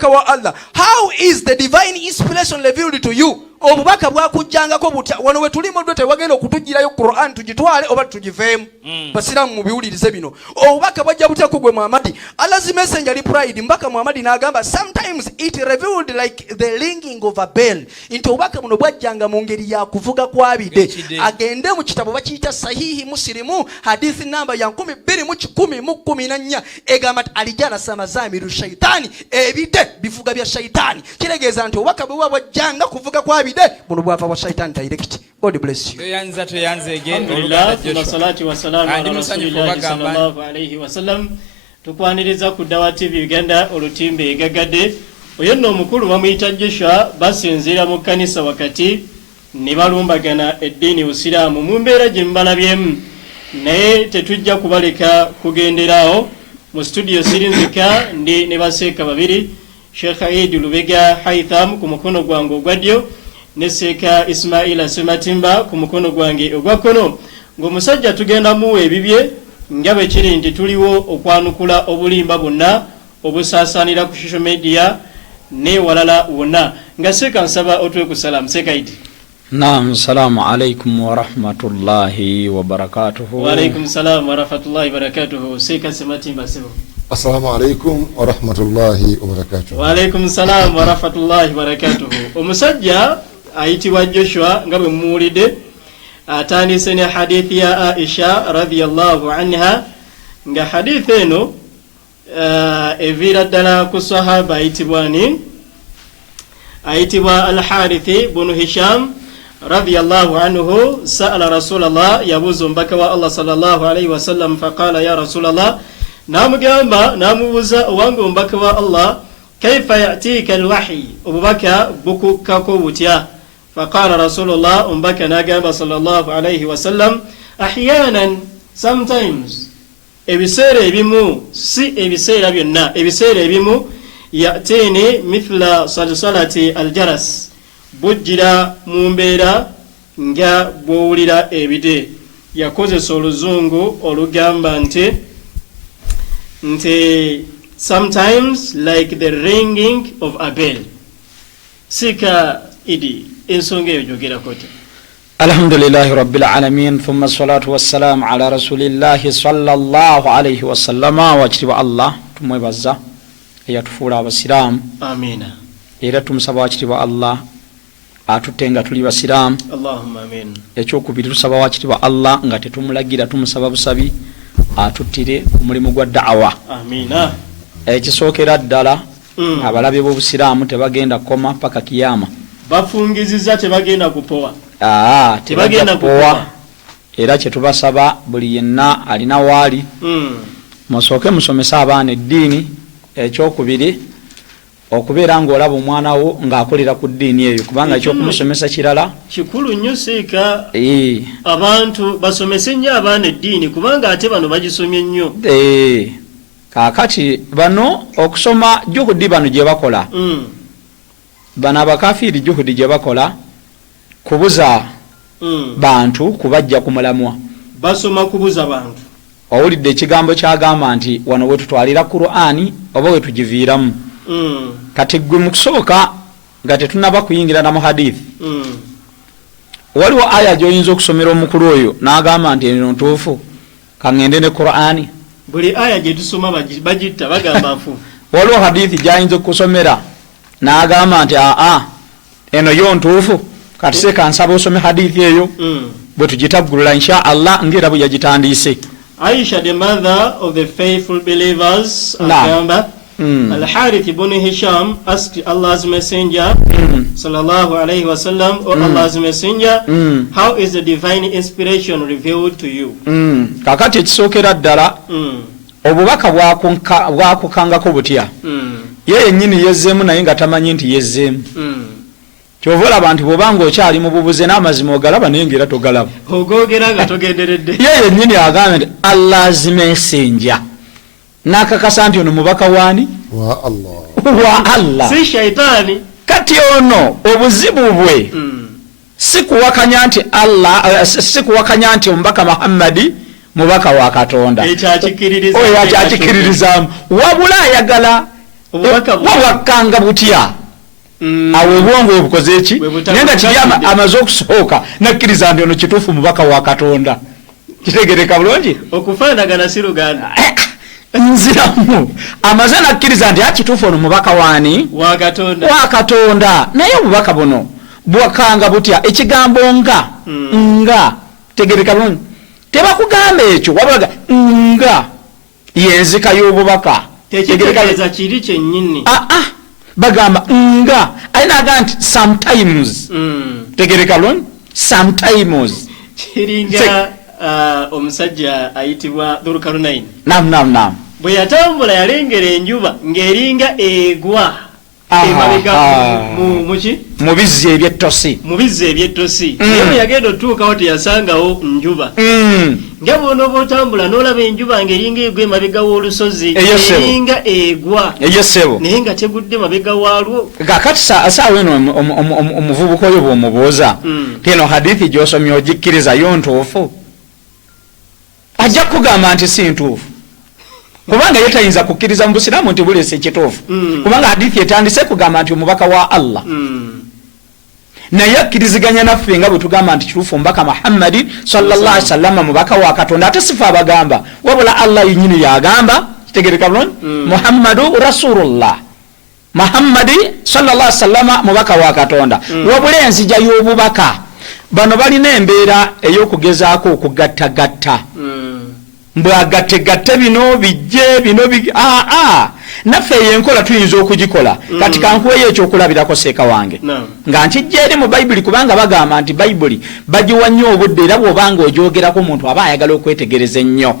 omubaka wa Allah. How is the divine inspiration revealed to you? Obubaka bwakujjangako butya wano we tuli moddo tewagenda okutujjirayo Quran tugitwale oba tugiveemu basiramu mu biwulirize bino. Obubaka bwajja butya ku gwe Muhammad. Allah's messenger replied, mbaka Muhammad n'agamba sometimes it revealed like the ringing of a bell. Into obubaka buno bwajjanga mu ngeri ya kuvuga kwabide. Agende mu kitabo bakiyita sahihi Muslimu hadithi namba ya 2014 egamba alijana samazamiru shaitani ebide bivuga bya shaitani. Kiregeeza nti obubaka bwajjanga kuvuga kwabide buno bwava wa shaitan direct. God bless you. Tuyanze again. Salatu wa salamu ala rasulillahi sallallahu alayhi wa sallam. Tukwaniriza ku Dawa TV Uganda olutimbe egagadde. Oyo nno omukulu bamuyita Joshua basinzira mu kanisa wakati ne balumbagana eddiini Usiraamu mu mbeera gye mbalabyemu. Naye tetujja kubaleka kugenderaawo. Mu studio sirinzika ndi ne baseeka babiri, Sheikh Eid Lubega Haitham ku mukono gwange ogwa ddyo ne Seeka Ismaila Sematimba ku mukono gwange ogwa kkono. Ng'omusajja tugenda muwa ebibye nga bwe kiri nti tuliwo okwanukula obulimba bwonna obusaasaanira ku social media ne walala wonna. Nga Seeka nsaba otwe ku salamu. Seeka Eid. Naam, salamu alaikum wa rahmatullahi wa barakatuhu. Wa alaikum salam wa rahmatullahi wa barakatuhu. Seeka Sematimba sebo. Assalamu alaikum wa rahmatullahi wa barakatuh. Wa alaikum salam wa rahmatullahi wa barakatuh. Omusajja ayitibwa Joshua nga bwe muwulidde atandise ne hadithi ya Aisha radhiyallahu anha nga hadithi eno evira ddala ku sahaba ayitibwa Al-Harith ibn Hisham radhiyallahu anhu sa'ala Rasulullah yabuzu mbaka wa Allah sallallahu alayhi wa sallam faqala ya Rasulullah namugamba namubuza owange ombaka wa Allah kaifa yatika alwahi obubaka bukukako butya faqala Rasulullah ombaka nagamba sallallahu alayhi wa sallam ahyanan sometimes ebiseera ebimu si ebiseera byonna ebiseera ebimu yatini mithla salsalati aljaras bujjira mu mbeera nga bwowulira ebide. Yakozesa oluzungu olugamba nti sometimes like the ringing of a bell. Sika Idi ensonga eyo jogera kote. Alhamdulillahi rabbil alamin thumma salatu wassalamu ala rasulillahi sallallahu alayhi wa sallama wa kitiba Allah tumwebaza eyatufuula abasiraamu. Amina. Era tumusaba wakitiba Allah atutenga tuli basiraamu. Allahumma amin. Ekyokubiri tusaba wakitiba Allah nga tetumulagira tumusaba busabi atutire ku mulimu gwa da'awa. Amina. Ekisookera ddala abalabe b'obusiraamu tebagenda koma paka kiyama. Bafungiziza tebagenda kupowa. Tebagenda kupowa. Era kye tubasaba buli yenna alina waali musooke musomesa abaana eddiini. Ekyokubiri okubeera ng'olaba omwana wo ng'akolera ku ddiini eyo kubanga ekyokumusomesa kirala kikulu nnyo. Seeka abantu basomese nnyo abaana eddiini kubanga ate bano bagisomye nnyo. Kaakati bano okusoma juhudi bano gye bakola bano abakafiiri juhudi gye bakola kubuza bantu kubajja ku mulamwa. Basoma kubuza bantu. Owulidde ekigambo kyagamba nti wano we tutwalira Qur'ani oba we tugiviiramu. Kati gwe mu kusooka nga tetunaba kuyingira na mu hadithi waliwo aya gy'oyinza okusomera omukulu oyo n'agamba nti eno ntuufu kaŋŋende ne Qur'ani. Buli aya gye tusoma bagitta bagamba nfu. Waliwo hadithi gy'ayinza okusomera n'agamba nti eno yo ntuufu kati Seeka nsaba osome hadithi eyo bwe tugitaggulula insha Allah ng'era bwe yagitandiise. Aisha, the mother of the faithful believers, Al-Harith ibn Hisham asked Allah's messenger sallallahu alayhi wa sallam, or Allah's messenger, how is the divine inspiration revealed to you? Kakati ekisookera ddala obubaka bwakukangako butya ye yennyini yezzeemu naye nga tamanyi nti yezzeemu. Kyova olaba nti bw'obanga okyali mu bubuze n'amazima ogalaba naye ng'era togalaba. Ogogera nga togenderedde. Ye yennyini agambye nti Allah's messenger n'akakasa nti ono mubaka waani? Wa Allah. Wa Allah. Si shaitani. Kati ono obuzibu bwe si kuwakanya nti Allah, si kuwakanya nti omubaka Muhammadi mubaka wa Katonda. Ekyakikkiririzaamu. Wabula ayagala wabwakanga butya awo obwongo obukoze eki nenga kiri amaze okusooka nakkiriza nti ono kituufu mubaka wa Katonda kitegereka bulungi okufaanagana si Luganda nziramu amaze nakkiriza nti akituufu ono mubaka waani wa Katonda naye obubaka buno bwakanga butya ekigambo nga tegereka bulungi tebakugamba ekyo wabulaga nga yenzika y'obubaka tegereza kiri kyennyini bagamba nga ayinaga nti sometimes tegereka bulungi sometimes kiringa omusajja ayitibwa Dhulkarnain nam bwe yatambula yalengera enjuba ng'eringa egwa emabega mu bizzi ebyettosi naye bwe yagenda otuukawo teyasangawo njuba nga bw'ono bw'otambula n'olaba enjuba ng'eringa egwa emabega w'olusozi eringa egwa naye nga tegudde mabega waalwo kakati saawa eno omuvubuka oyo bw'omubuuza teno hadithi gy'osomye ogikkirizayo ntuufu ajja kugamba nti si ntuufu kubanga ye tayinza kukkiriza mu busiraamu nti buleese ekituufu kubanga hadithi etandise kugamba nti omubaka wa Allah naye akkiriziganya naffe nga bwe tugamba nti kituufu omubaka Muhammadi sallallahu alaihi wasallam mubaka wa Katonda ate sifa abagamba wabula Allah yennyini yagamba kitegereka bulungi Muhammadu rasulullah Muhammadi sallallahu alaihi wasallam mubaka wa Katonda wabula enzija y'obubaka bano balina embeera ey'okugezaako okugattagatta mbwagategatte bino bijje bino naffe yenkola tuyinza okugikola kati kankuweyo ekyokulabirako seeka wange nga nkijja eri mu bayibuli kubanga bagamba nti bayibuli bagiwa nnyo obudde era bw'obanga ogyogerako omuntu aba ayagala okwetegereza ennyo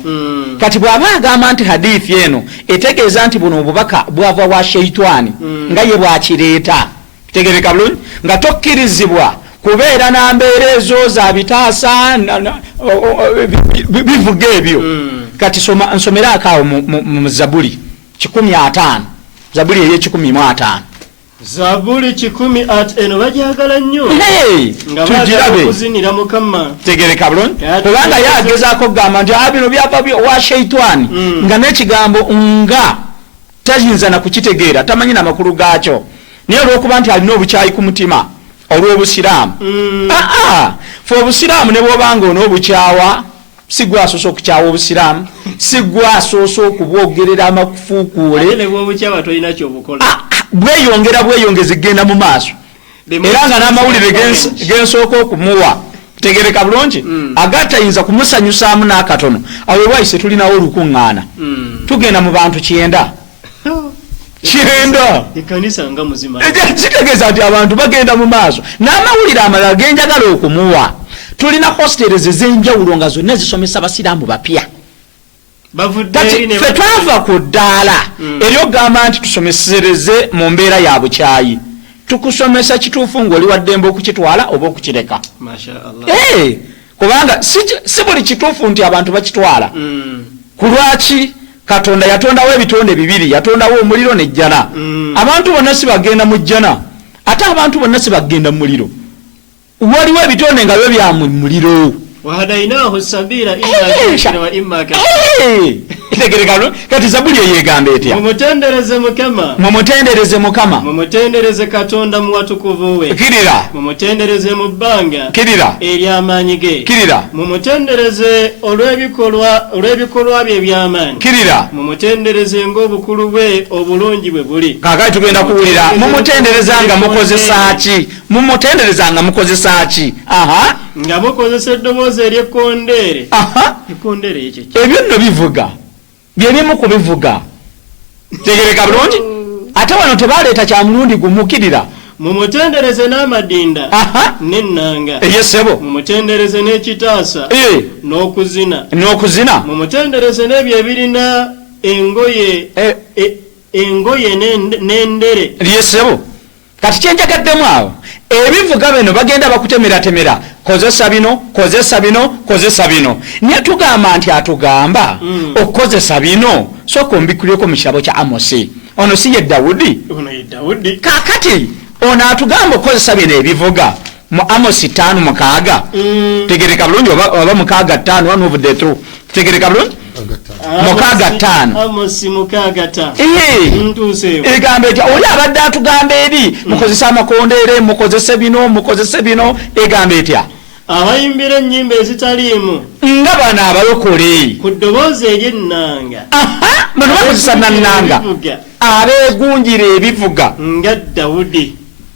kati bw'aba agamba nti hadithi eno etegeeza nti buno obubaka bwava wa sheitani nga ye bwakireeta tegereka bulungi nga tokkirizibwa kubeera na mbeera ezo za bitaasa bivuga ebyo kati nsomera akaawo mu Zabuli 15 Zabuli ey'15 Zabuli 10 eno bagyagala nnyo nga bagala okuzinira Mukama tegereka bulungi kubanga yagezaako okugamba nti bino byava wa sheitani nga n'ekigambo nga tayinza na kukitegeera tamanyi n'amakulu gaakyo naye olw'okuba nti alina obukyayi ku mutima olw'obusiraamu fe obusiraamu ne bw'obanga onoobukyawa si gwe asoose okukyawa obusiraamu si gwe asoose okubwogerera amafuukuule bweyongeze genda mu maaso era nga n'amawulire gensooka okumuwa tegereka bulungi agatayinza kumusanyusaamu n'akatono awo bwayise tulinawo olukuŋŋaana tugenda mu bantu 9 ekanisa nga muzima kitegeeza nti abantu bagenda mu maaso n'amawulire amalala genjagala okumuwa tulina hostels ez'enjawulo nga zonna zisomesa basiraamu bapya ffe twava ku ddaala eryogamba nti tusomesereze mu mbeera ya bukyayi tukusomesa kituufu ng'oli waddembe okukitwala oba okukireka kubanga si buli kituufu nti abantu bakitwala ku lwaki Katonda yatondawo ebitonde bibiri yatondawo omuliro n'ejjana abantu bonna si bagenda mu jjana ate abantu bonna si bagenda mu muliro waliwo ebitonde nga byo bya mu muliro wahadainahu sabila imma kitegereka kati Zabuli eyegamba etya mumutendereze Mukama mumutendereze Katonda mu watukuvu we kirira mumutendereze mu bbanga kirira ery'amaanyi ge kirira mumutendereze olw'ebikolwa bye eby'amaanyi kirira mumutendereze ng'obukulu bwe obulungi bwe buli kakati tugenda kuwulira mumutenderezanga mukozesa ki nga mukozesa eddoboozi ery'ekkondeere ekkondeere ekyo ebyo nno bivuga byebimu kubivuga tegereka bulungi ate wano tebaleeta kya mulundi gumukirira mumutendereze n'amadinda n'ennanga eyesebo mumutendereze n'ekitaasa n'okuzina mumutendereze n'ebyo ebirina engoye n'endere lyesebo kati kyenjagaddemu awo ebivuga bino bagenda bakutemeratemera kozesa bino naye tugamba nti atugamba okukozesa bino sooka ombikulyeko mu kirabo kya Amosi ono si ye Dawudi kakati ono atugamba okukozesa bino ebivuga mu Amosi 5:6 tegereka bulungi oba 6:5 one of the two tegereka bulungi mukaaga ttaano Amosi mukaaga ttaano egamba etya oli abadde atugamba eri mukozese amakondeere mukozese bino egamba etya abayimbira ennyimba ezitaliimu nga bano abalokole ku ddoboozi ery'ennanga bano bakozesa nannanga abeegunjira ebivuga nga Dawudi.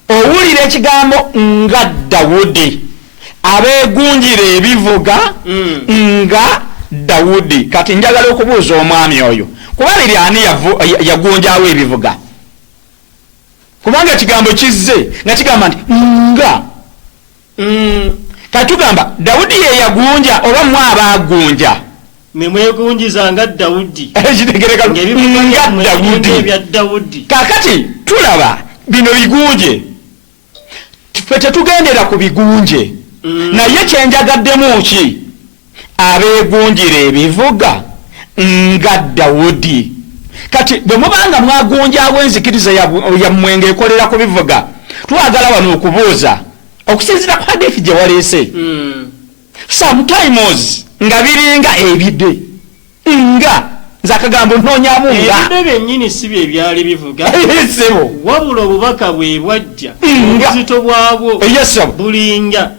owulira ekigambo nga Dawudi abeegunjira ebivuga nga Dawudi. Kati njagala okubuuza omwami oyo kuba liri ani yagunjawo ebivuga kubanga ekigambo kizze nga kigamba nti nga katugamba Dawudi ye yagunja oba mwe abagunja nemwegunjiza nga Dawudi ekitegereka nga Dawudi. Kakati tulaba bino bigunje ffe tetugendera ku bigunje naye kyenjagaddemu ki abeegunjira ebivuga nga Dawudi. Kati bwe mubanga mwagunjawo enzikiriza yammwe ng'ekolera ku bivuga twagala wano okubuuza okusinziira ku hadithi gye waleese sometimes nga biringa ebide nga nze akagambo ntoonyamu nga ebide byennyini si bye byali bivuga sebo wabula obubaka bwe bwajja obuzito bwabwo bulinga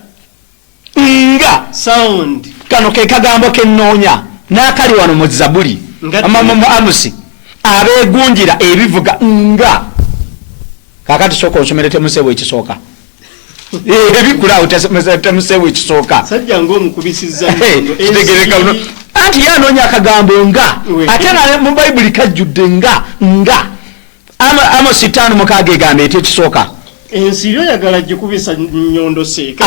nga sound. Kano ke kagambo kennoonya n'akali wano mu Zabuli mu Amusi abeegunjira ebivuga nga. Kakati sooka onsomere temusebo ekisooka ebikulawo temusebo ekisooka sajja ng'omukubisizza kitegereka buno anti yanoonya akagambo nga ate nga mu Bayibuli kajjudde nga Amosi 5:6 egamba etya ekisooka ensi yoyagala gikubisa nnyondo seeka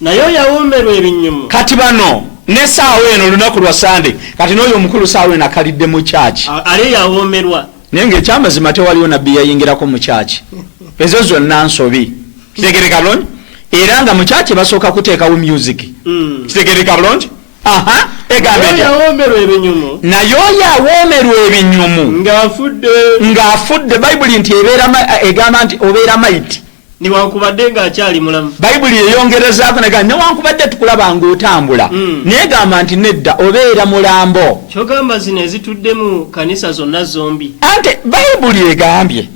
naye oyawoomerwa ebinyumu. Kati bano ne saawa eno olunaku lwa Sande kati n'oyo omukulu saawa eno akalidde mu kyaki ale yawoomerwa naye ng'ekyamazima tewaliwo nabbi yayingirako mu kyaki ezo zonna nsobi kitegereka bulungi era nga mu kyaki basooka kuteekawo music kitegereka bulungi naye oyo awoomerwa ebinyumu ng'afudde Bayibuli nti egamba nti obeera maiti niwankubadde ng'akyali mulamu. Bayibuli eyongerezaako negamba newankubadde tukulaba ng'otambula naye gamba nti nedda obeera mulambo. Kyogamba zino ezitudde mu kanisa zonna zombi ante Bayibuli egambye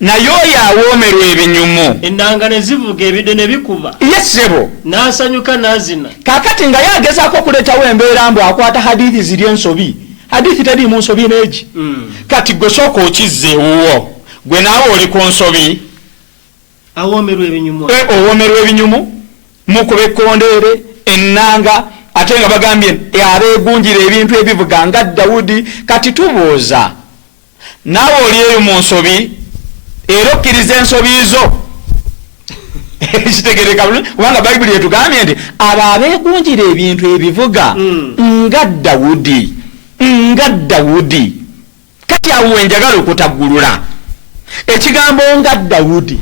naye oyo awoomerwa ebinyumu ennanga ne zivuga ebide ne bikuba yesebo n'asanyuka n'azina. Kaakati nga yagezaako okuleetawo embeera mbu akwata hadithi ziri ensobi hadithi teriimu nsobi neegi kati gwe sooka okizzeewuwo gwe naawe oli ku nsobi awoomerwa ebinyumu owoomerwa ebinyumu mukuba ekkondeere ennanga ate nga bagambye abeegunjira ebintu ebivuga nga Dawudi. Kati tubuuza naawe oli eyo mu nsobi era okkiriza ensobi zo kitegereka bulungi kubanga Bayibuli etugambye nti abo abeegunjira ebintu ebivuga nga Dawudi. Kati awo wenjagala okutaggulula ekigambo nga Dawudi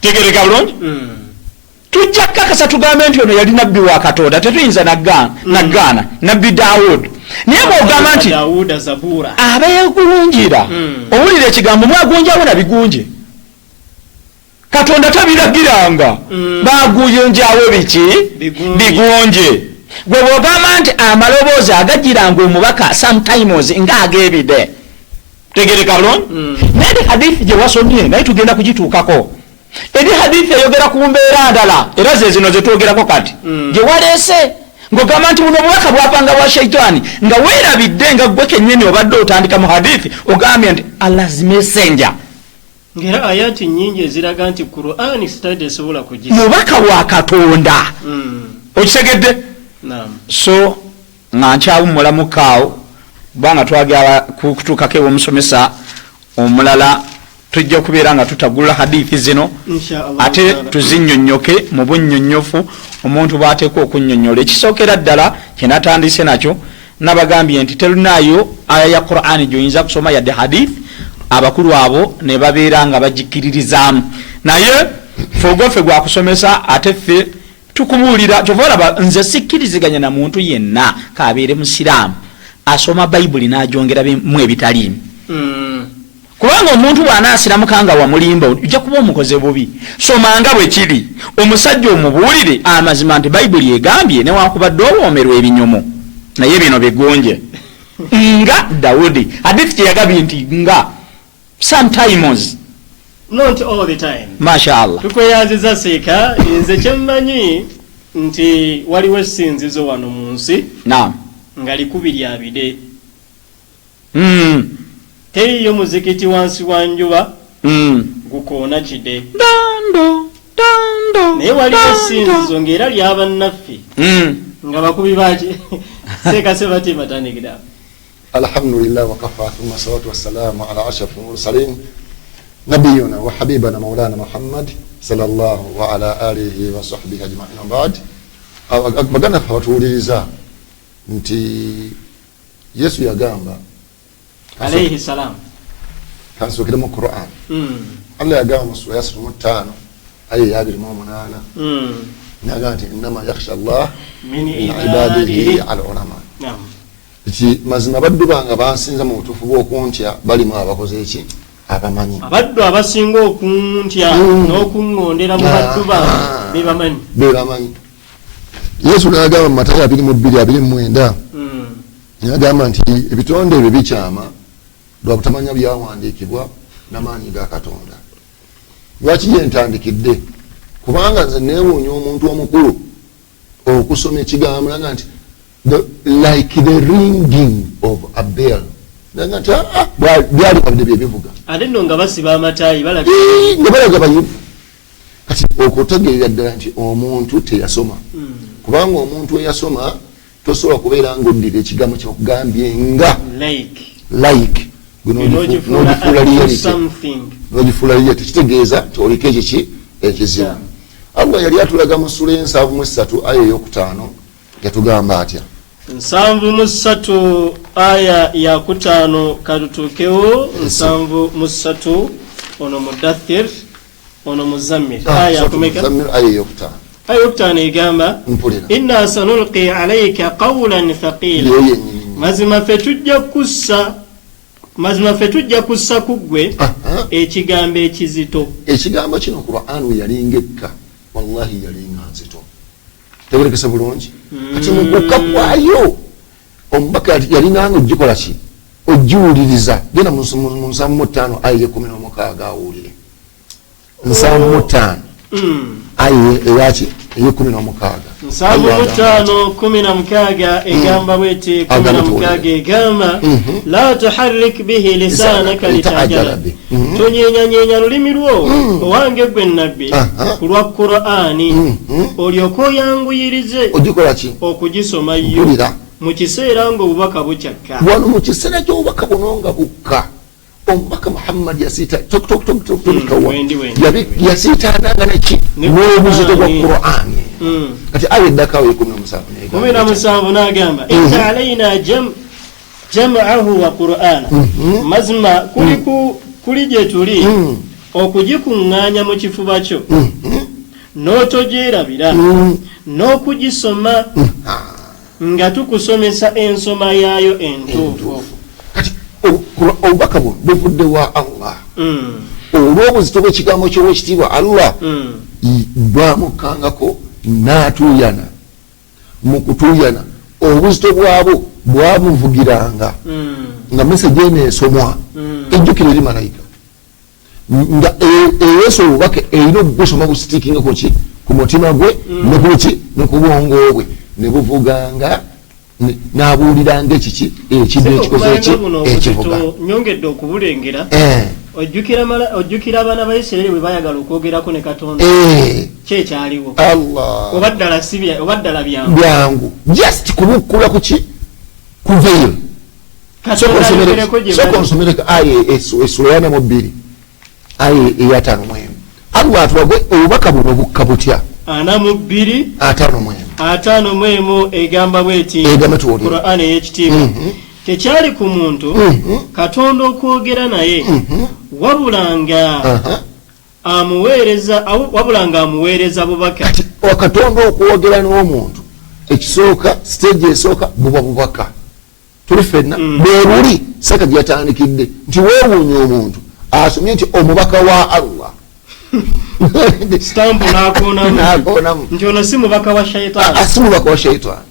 tegereka bulungi tujja kakasa tugambe nti ono yali nabbi wa Katonda tetuyinza nagaana nabbi Dawudi naye bw'ogamba nti abeegunjira owulira ekigambo mwagunjawo nabigunje Katonda tabiragiranga bagunjawo biki bigunje. Gwe bw'ogamba nti amaloboozi agajjiranga omubaka sometimes ng'ag'ebide tegereka bulungi naye hadithi gye wasomye naye tugenda kugituukako. Eri hadithi eyogera ku mbeera ndala era ze zino zetwogerako kati gye waleese ng'ogamba nti buno obubaka bwapanga bwa Shaitaani nga weerabidde nga gwe kennyini obadde otandika mu hadithi ogambye nti Allah's messenger ngera ayati nnyingi eziraga nti Qur'ani sitadde esobola kugisa mubaka wa Katonda okisegedde. So nga nkyawummulamukkaawo kubanga twagala kutuukako omusomesa omulala tujja kubeera nga tutagulula hadithi zino ate tuzinnyonnyoke mu bunnyonnyofu omuntu bw'ateekwa okunnyonnyola. Ekisookera ddala kyenatandise nakyo nabagambye nti terunaayo aya ya Qur'ani gy'oyinza kusoma yadde hadithi abakulu abo ne babeera nga bagikkiririzaamu naye ffe gwa kusomesa ate ffe tukubuulira kyova olaba nze sikkiriziganya na muntu yenna kaabeere musiraamu asoma Bayibuli n'agyongerabmu ebitaliimu kubanga omuntu bw'anaasiramuka nga wamulimba ojja kuba omukoze bubi. Somanga bwe kiri omusajja omubuulire amazima nti Bayibuli egambye newankubadde owoomerwa ebinyumu naye bino bigunje nga Daudi hadithi kyeyagambye nti nga sometimes not all the time. Mashallah. Tukweyanziza Seeka, nze kyemmanyi nti waliwo essinzizo wano mu nsi naam nga 220. Teriyo muzikiti wansi wa njuba gukoona kide. Naye waliwo essinzizo ng'era ly'abannaffe nga bakubi baki Seeka sebati batandikira. Alhamdulillah wa kafa thumma salatu wassalamu ala ashrafil mursalin nabiyuna wa habibana maulana Muhammad sallallahu wa ala alihi wa sahbihi ajma'in. Ba'd bagana fatuliza nti Yesu yagamba alayhi salam kansukira mu Qur'an Allah yagamba mu sura ya 5 aya 28 nagati inma yakhsha Allah min ibadihi al-ulama. Naam. Iki mazina baddu banga bansinza mu butufu bw'okuntya balimu abakoze iki abamanyi. Abaddu abasinga okuntya n'okungondera mu baddu banga bebamanyi. Yesu n'agamba mu Matayo 22:29 n'agamba nti ebitonde ebyo bikyama lwa butamanya byawandiikibwa n'amaanyi ga Katonda. Lwaki ye ntandikidde? Kubanga nze neewuunya omuntu omukulu okusoma ekigambo naga nti like the ringing of a bell. Naga nti byali kabide byebivuga. Ate nno nga basiba amataayi nga balaga bayivu. Kati okutegeerera ddala nti omuntu teyasoma. Kubanga omuntu eyasoma tosobola kubeera ng'oddira ekigambo kyokugambye nga like n'ogifuula reality kitegeeza nti oliko ekiki ekizibu. Allah yali atulaga mu sura 7:3 aya ey'okutaano yatugamba atya? 7:3 aya ya 5 katutuukewo 7:3 ono Mudaththir ono Muzammil aya kumeka aya ey'okutaano. Aya ey'okutaano egamba inna sanulqi alayka qawlan thaqila mazima ffe tujja kussa ku ggwe ekigambo ekizito. Ekigambo kino Qur'an yalingekka wallahi yalinga nzito. Teburekesa bulungi kati mugukka kwayo omubaka yalinanga ogikola ki ogiwuliriza. Genda mu 7:5 aya 16 awulire 7:5 aya eyaki 16 7:16 egamba bwete 16 egamba la tuharrik bihi lisanaka litajala bi tonyenyanyenya lulimi lwo owange gwe nabbi kulwa Qur'ani olyoka oyanguyirize ogikola ki okugisoma yo mu kiseera ng'obubaka bukyakka. Wano mu kiseera ky'obubaka buno nga bukka omubaka Muhammad yasiita yasiitaananga neki n'obuzito bwa Qur'ani. Kati aya eddaka awo 17 n'agamba inna alayna jam'ahu wa Qur'ana mazima kuli gye tuli okugikuŋŋaanya mu kifuba kyo n'otogyerabira n'okugisoma nga tukusomesa ensoma yaayo entuufu. Obubaka buno buvudde wa Allah olw'obuzito bw'ekigambo ky'owekitiibwa Allah bwamukangako n'atuuyana. Mu kutuuyana obuzito bwabo bwamuvugiranga nga meseji eno esomwa ejjukira eri malayika nga eyeesa obubaka erina okugusoma busitiikingako ki ku mutima gwe nekuki nekubwongo bwe ne buvuganga n'abuuliranga ekiki ekidde ekikoze eki ekivuga. Nyongedde okubulengera ojjukira abaana ba Isirayiri bwe bayagala okwogerako ne Katonda kyekyaliwo obaddala byangu just kubukkula kuki ku veil. Sooka onsomereko aya essula ya 2 aya eya 5 Allah atulagwe obubaka buno bukka butya 5 egamba bweti Qur'an ey'ekitiibwa tekyali ku muntu Katonda okwogera naye wabulanga amuweereza bubaka. Katonda okwogera n'omuntu ekisooka stage esooka buba bubaka. Tuli ffenna bwebuli saka gyatandikidde nti weewuunya omuntu asomye nti omubaka wa Allah stamp n'akoonamu nti ono si mubaka wa shayitaani. Si mubaka wa shayitaani.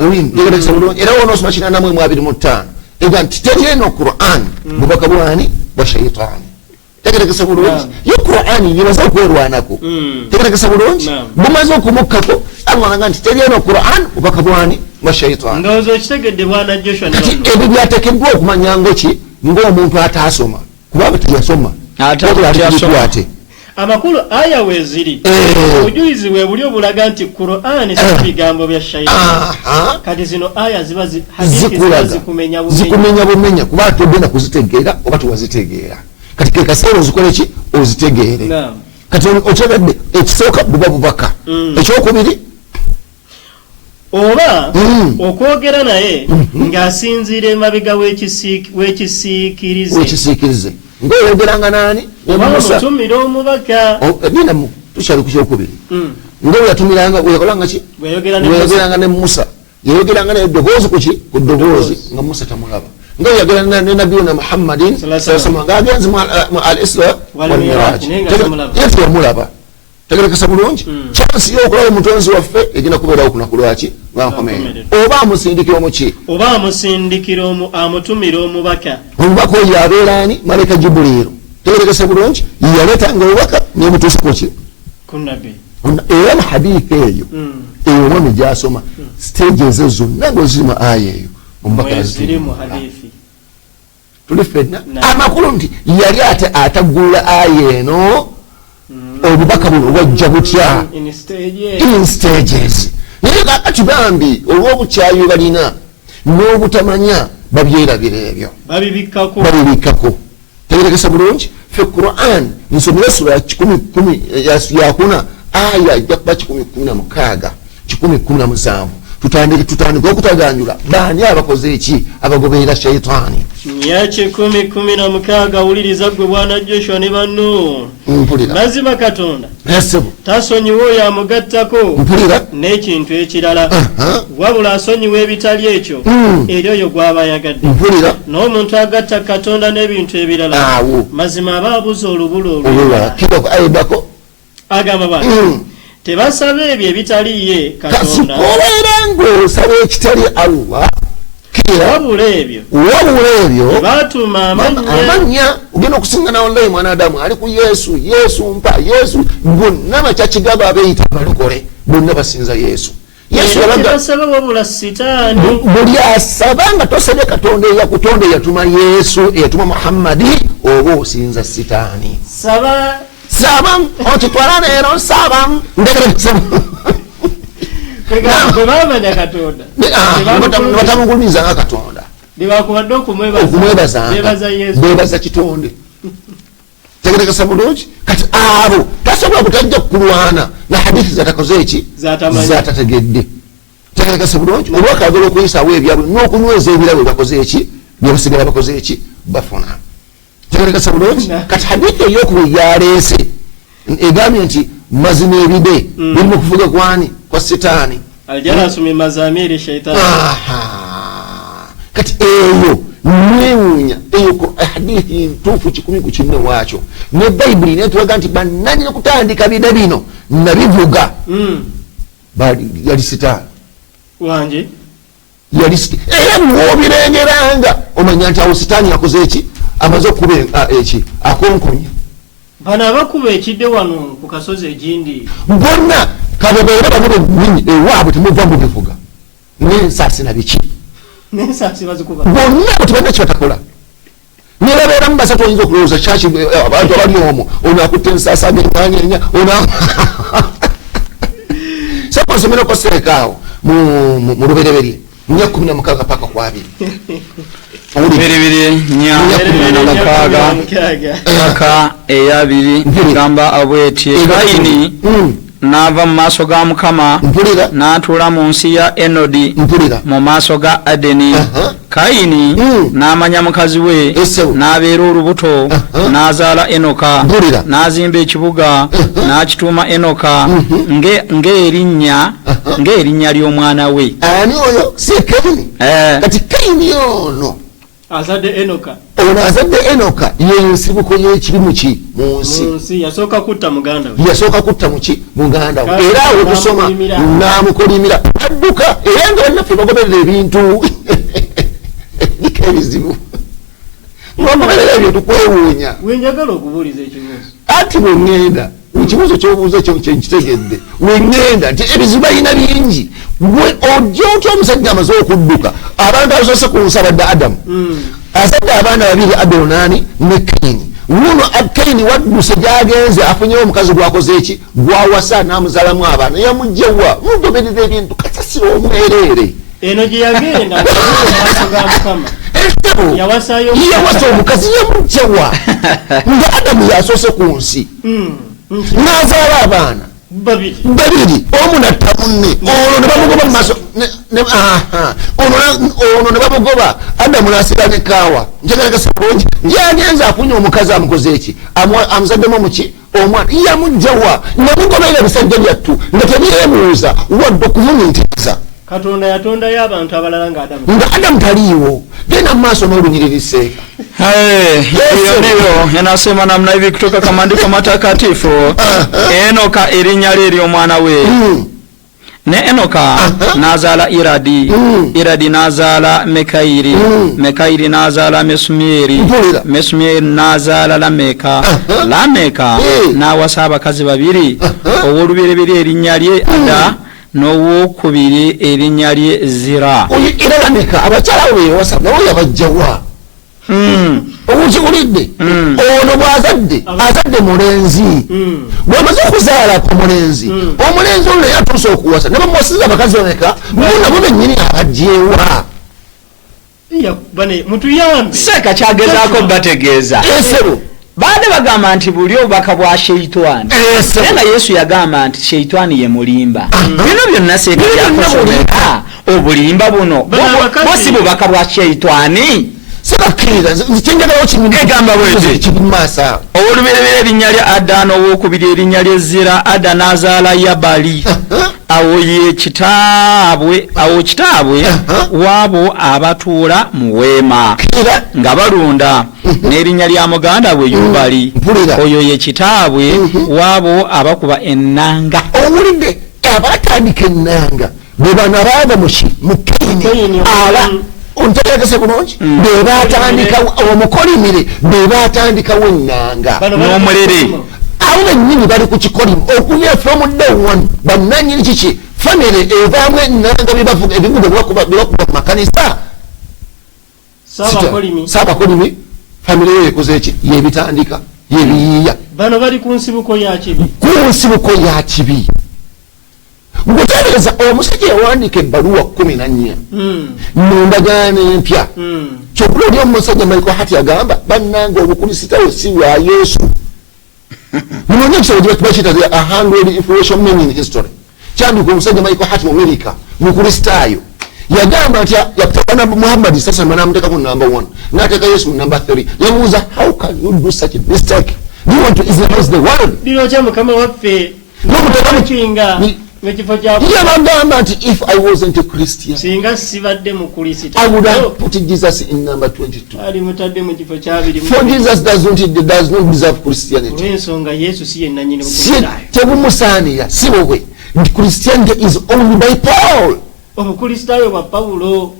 Ntegerekesa bulungi. Era wono osoma 84:25 ega nti terino Qur'an bubaka bwani bwa shayitani. Tegerekesa bulungi. Yo Qur'an yebaza kwerwanako. Tegerekesa bulungi. Bumaze okumukkako Allah nti terino Qur'an bubaka bwani bwa shayitani. Ndozo kitegedde bwana Joshua ne bano. Ebyo byatekeddwa okumanya ngoki ng'omuntu atasoma kuba batiyasoma ate amakulu aya weziri obujulizi bwe buli obulaga nti Qur'an si bigambo bya shayitani. Kati zino aya ziba zikumenya bumenya kuba togenda kuzitegeera oba tuwazitegeera kati ke kaseera ozikola ki ozitegeere. Kati okyebadde ekisooka buba bubaka ekyokubiri oba okwogera naye ng'asinziira emabega w'ekisiikirize ng'oyogeranga nani omutumira omubaka binamu tukyali ku kyokubiri ng'oyatumiranga weyakolanga ki weyogeranga ne Musa yayogeranga naye eddoboozi ku ddoboozi nga Musa tamulaba ng'oyogeranga ne nabiyuna Muhammadin ng'agenze mu al-Isra wal Miraj yesu yamulaba. Tegerekesa bulungi chance y'okulaba omutonzi waffe egenda kubeerawo kunaku lwaki lwankomerero oba amusindikira omuki oba amusindikira amutumira omubaka oyo abeera ani malaika Jibuliiro. Tegerekesa bulungi yaleetanga obubaka n'emutuusa kuki kunabi era mu hadithi eyo eyo omwami gy'asoma stages zonna ng'oziri mu aya eyo omubaka ziri mu hadithi tuli ffenna amakulu nti yali ate ataggulula aya eno obubaka buno wajja butya in stages. Naye kakati bambi olw'obukyayi balina n'obutamanya babyerabira ebyo babibikkako. Tegerekesa bulungi ffe Qur'an nsomera sura ya 10 yakuna aya ajja kuba 116 117 tutandike okutaganjula baani abakoze eki abagoberera shayitaani. Ya 10:16 wuliriza gwe bwana Joshua ne banno mazima Katonda tasonyiwa oyo amugattako n'ekintu ekirala wabula asonyiwa ebitali ekyo eri oyo gw'aba ayagadde. N'omuntu agatta Katonda n'ebintu ebirala mazima aba abuza olubula olwo agamba bati tebasaba ebyo ebitaliye Katonda kasikoleranga osaba ekitali Allah wabula ebyo batuma amanya ugenda okusingana online mwanadamu ali ku Yesu mpa Yesu bonna bakyakigaba abeeyita balokole bonna basinza Yesu basaba wabula sitaani buli asaba nga tosabye Katonda eyakutonda eyatuma Yesu eyatuma Muhammadi oba osinza sitaani. Sabam otitwala leero sabam bwebamanya Katonda batamugulumiza nga Katonda nebakuwadde okumwebaza bebaza kitonde. Tegerekesa bulungi kati abo tasobola kutajja kulwana na hadithi zatakoze eki zatategedde. Tegerekesa bulungi olwakagala okuyisaawo ebyabwe n'okunyweza ebirabo bakoze eki byebasigala bakoze eki bafuna. Tegerekesa bulungi kati hadithi ey'okubiri yaleese egambye nti mazima ebide birimu kuvuga kwani kwa sitaani aljarasumi mazamiri shaitani. Kati eyo mwewuunya eyo ko hadithi ntuufu 10 waakyo ne Bayibuli netulaga nti bannanyina kutandika bide bino nabivuga yali sitaani wange yali era mwobirengeranga omanya nti awo sitaani yakoze eki amaze okuba eki akonkonya bana bakuba ekidde wano ku kasozi egindi bonna kabebeera bamude ewaabwe temuva mu bivuga n'ensaasi na biki n'ensaasi bazikuba bonna abo tebalina kyebatakola nebabeeramu basatu oyinza okulowooza kyaki abantu abali omwo ono akutte ensaasi agenyanyenya sakonsomereko seekaawo mu lubereberye 16 paka ku 2 Biribiri nya paka eyabiri gamba abweti Kaini n'ava mu maaso ga Mukama n'atuula mu nsi ya Enodi mu maaso ga Adeni. Kaini n'amanya mukazi we n'abeera olubuto n'azaala Enoka n'azimba ekibuga n'akituuma Enoka ng'erinnya ly'omwana we. Ani oyo si Kaini? Kati Kaini ono azadde Enoka ono azadde Enoka yensibuko y'ekibi muki mu nsi yasooka kutta muganda we muki muganda we era awo kusoma n'amukolimira adduka era nga bannaffe bagoberera ebintu ebizibu bagoberera ebyo tukwewuunya wenjagala okubuuliza ekibuuzo ati bwengenda ekibuuzo kyobuuza kyenkitegedde wengenda nti ebizibu balina bingi ojja otya omusajja amaze okudduka abantu abasoose ku nsi abadde Adamu azadde abaana babiri Abel ne Kaini wuno Kaini wadduse gyagenze afunyewo omukazi gwakoze eki gwawasa n'amuzaalamu abaana yamugjewa mugoberera ebintu kasasira omwereere eno gye yagenda maaso ga Mukama yawasa omukazi yamugjewa nga Adamu yasoose ku nsi n'azaala abaana babiri omu natta munne ono ne bamugoba mu maaso ono ne bamugoba Adamu n'asigala ne kaawa njagalagasa bulungi gyagenze afunye omukazi amukoze eki amuzaddemu muki omwana yamugjawa namugoberera bisajja byattu nga tebyebuuza wadde okumunyintiza Katonda yatondayo abantu abalala nga Adamu taliiwo genda mu maaso n'olunyiririseeka hiyo ndivyo yanasema namna hivi kutoka kwa maandiko matakatifu. Enoka erinnya lye ly'omwana we ne Enoka nazaala Iradi Iradi nazaala Mekairi Mekairi nazaala Mesumieri nazaala Lameka n'awasa abakazi babiri ow'olubereberye erinnya lye Ada n'owokubiri erinnya lye Zira. Era Lameka abakyala we yawasa nawe yabajjawa obukiwulidde ono bw'azadde mulenzi bw'amaze okuzaala ku mulenzi omulenzi ono yatuuse okuwasa ne bamuwasiza abakazi bameka nabo bennyini abajjeewa seeka kyagezaako bategeeza baade bagamba nti buli obubaka bwa sheitani naye nga Yesu yagamba nti sheitani ye mulimba bino byonna seeka byakusomeka obulimba buno bosi bubaka bwa sheitani sebakiriza nkyengerawo egamba bweti ow'olubereberye erinnya lya Ada n'owokubiri erinnya lye Zira. Ada n'azaala Yabali awo kitaabwe waabo abatuula mu weema nga balunda n'erinnya lya muganda we Yubali oyo ye kitaabwe waabo abakuba ennanga. owulidde abatandika ennanga be bano abaava mu Kaini ala ontegeeza bulungi bebatandika omukolimire bebatandikawo ennanga n'omulere awo bennyini bali ku kikolimo okuva from day one bannannyini kiki famire evaamu ennanga ebivuga byebakuba mu makanisa saabakolimi famire yo yekoze eki yebitandika yebiyiiya bano bali ku nsibuko ya kibi ngutegeeza omusajja yawandiika ebbaluwa 14 mu ndagaano empya kyokula oli omusajja Michael Hart yagamba bannanga obukristaayo si bwa Yesu munonya ekisolo gye bakiyita a 100 influential men in history kyandika omusajja Michael Hart mu America mukristaayo yagamba nti yakutabana Muhammad sasa n'amuteekako number 1 n'ateeka Yesu number 3 yamubuuza how can you do such a mistake do you want to Islamize the world bino kya Mukama waffe n'omuteekamukinga yabagamba nti if I wasn't a Christian singa sibadde mu Kristo I would have put Jesus in number 22 ali mutadde mu kifo kya 2 for Jesus does not deserve Christianity ensonga Yesu si yenna nyine bukristaayo tebumusaanira si bwe Christianity is owned by Paul obukristaayo bwa Pawulo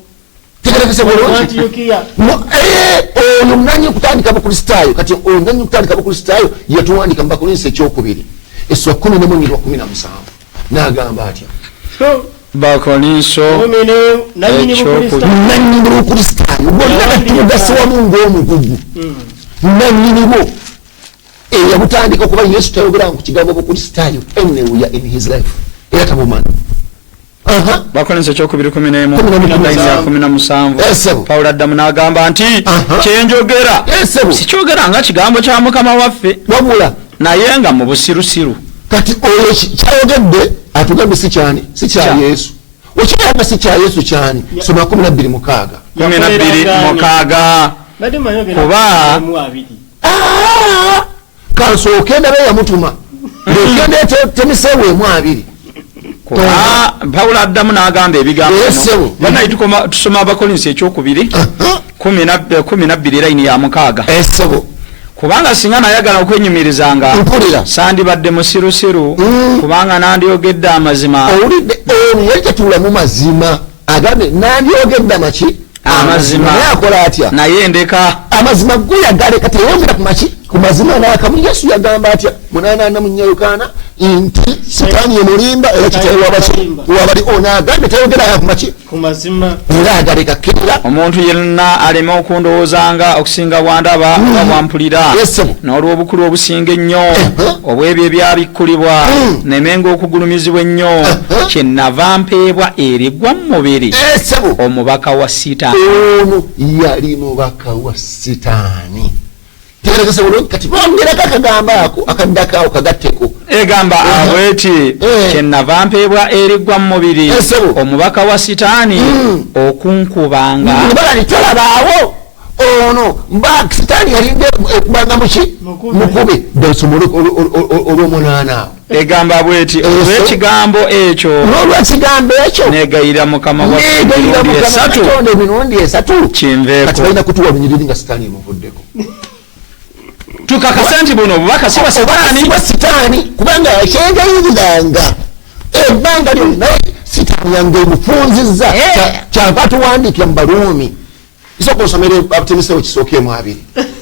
tegerekese bulungi oyo munanyi kutandika bukristaayo kati oyo munanyi kutandika bukristaayo yatuwandika mu Bakolinso ekyokubiri eswa 11:17 n'agamba atya Bakolinso nannyini bukristaayo bonna batugase wamu ng'omugugu nannyini bo eyabutandika okuba Yesu tayogeranga ku kigambo bukristaayo anywhere in his life era tabumanyi Bakolinso ekyokubiri 11:17 Pawulo addamu n'agamba nti kyenjogera sikyogera nga kigambo kya Mukama waffe wabula naye nga mu busirusiru. Kati oyo kyayogedde atugambye si kyani si kya Yesu okigamba si kya Yesu kyani soma 12:6 kuba kansooke ndabe yamutuma ngende temiseeweemu 2 kuba Pawulo addamu n'agamba ebigambo bino tusoma Abakolinso ekyokubiri 12 line ya mukaaga. Esebo. Kubanga singa nayagala okwenyumirizanga sandibadde musirusiru kubanga nandyogedde amazima. Owulidde yekatula mu mazima agambe nandyogedde amazima naye akola atya naye ndeka amazima guyagale kati yeyongera ku maki ku mazima nakamu. Yesu yagamba atya 8 mu Yokaana nti sitaani ye mulimba era kitawe wabali onaagambe tayogera ku maki ku mazima era agaleka kkirira. Omuntu yenna aleme okundowoozanga okusinga bwandaba nga bwampulira n'olw'obukulu obusinga ennyo obw'ebyo ebyabikkulibwa nemenga okugulumizibwa ennyo kyenava mpeebwa eriggwa mu mubiri omubaka wa Sitaani. Ono yali mubaka wa Sitaani. Tegeregese bulungi kati bongerako akagamba ako akaddakaawo kagatteko. Egamba abweti kyenava mpeebwa eriggwa mu mubiri omubaka wa Sitaani okunkubanga. Nibala tolabaawo ono Sitaani yalinga ekubanga muki mukube dosomole olw'omunaana. Egamba bweti olw'ekigambo ekyo n'olw'ekigambo ekyo negayira Mukama waffe emirundi esatu kinveeko. Kati balina kutuwa lunyiriri nga Sitaani emuvuddeko. Tukakasa nti buno obubaka si bwa Sitaani kubanga yakyengayiriranga ebbanga lyonna Sitaani yange emufunzizza kyava tuwandiikira mu Baluumi. Isooka osomere Abatiimiseewo kisookeemu 2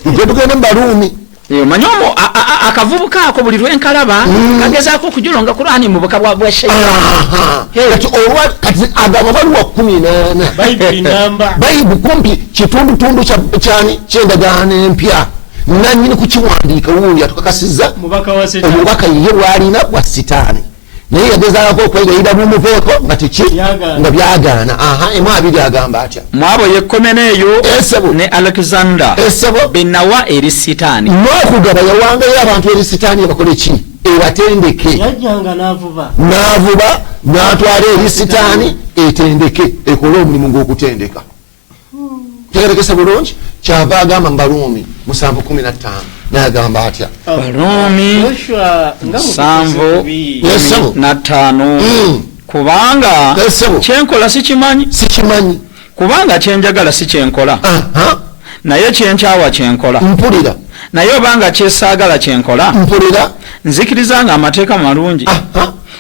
nje tugende mu Baluumi. Manyi akavubuka ako buli lwenkalaba kagezaako okujulonga Qur'ani mu buka bwa shayitaani. Kati agamba baliwa 18 Bayibuli kumpi kitundutundu ky'endagaano empya. Nanyini kukiwandiika wuuli atukakasizza omubaka ye bwalina wa Sitaani naye yagezaako okwegayira bumuveeko nga nga byagaana. Emu 2 agamba atya mwabo ye Komeneyo ne Alexander benawa eri Sitaani n'okugaba yawangayo abantu eri Sitaani ebakola ki ebatendeke. Yajjanga n'avuba n'atwala eri Sitaani etendeke ekole omulimu gw'okutendeka. Tegeregese bulungi kyava agamba mu Baluumi 7:15 n'agamba atya Baluumi 7:15 kubanga kyenkola sikimanyi kubanga kyenjagala si kyenkola naye kyenkyawa kyenkola. Mpulira naye obanga kyesaagala kyenkola mpulira nzikiriza nga amateeka malungi.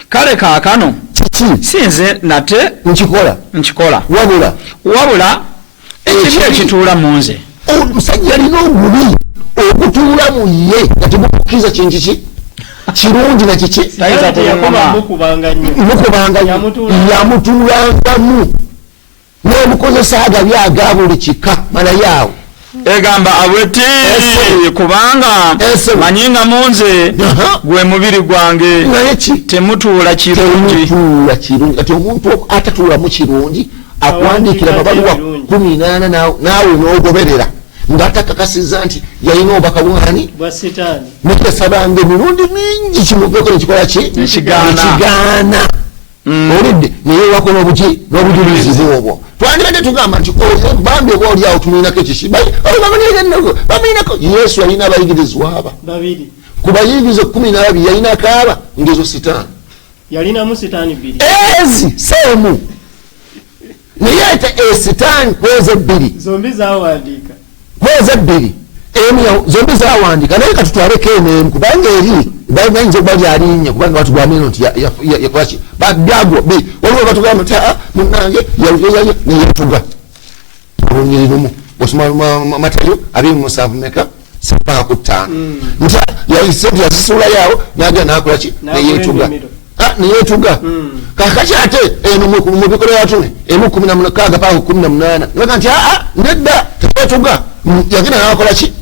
Kale kaakano si nze nate nkikola wabula ekibi ekituula mu nze. Omusajja alina obubi okutuula mu ye nga tebukkiriza kintu kirungi na kiki mukubanga yamutuulangamu n'obukozesa agabi aga buli kika malayawo. Egamba abweti kubanga manyi nga mu nze gwe mubiri gwange temutuula kirungi. Ati omuntu atatuulamu kirungi akuwandiikira amabaluwa 18 naawe n'ogoberera ng'atakakasizza nti yalina obubaka bwani bwa Sitaani. Nekasabanga emirundi mingi kimuveeko nekikola ki ekigaana. Olidde neyewako n'obujulizi bwobwo. Twandibadde tugamba nti bambi oba oli awo tumulinako ekiki bamulinako. Yesu yalina abayigirizwa aba 2 ku bayigiriza 12 yalinako aba ngezo Sitaani yalinamu Sitaani 2 ezi seemu naye ate Sitaani kweza 2 zombi zawandiika zombi zawandiika naye katutwaleko enemu kubanga eri bayinza okuba lyalinnya kubanga batugambira nti yakolaki byagwa waliwo batugamba nti munange neyetuga olunyiri lumu osoma Matayo 27 meka 7:5 nti yayise nti yazisulayawo naga nakolaki neyetuga kakati ate eno mu bikola yatune emu 16 paka 18 naga nti nedda teyetuga yagenda nakolaki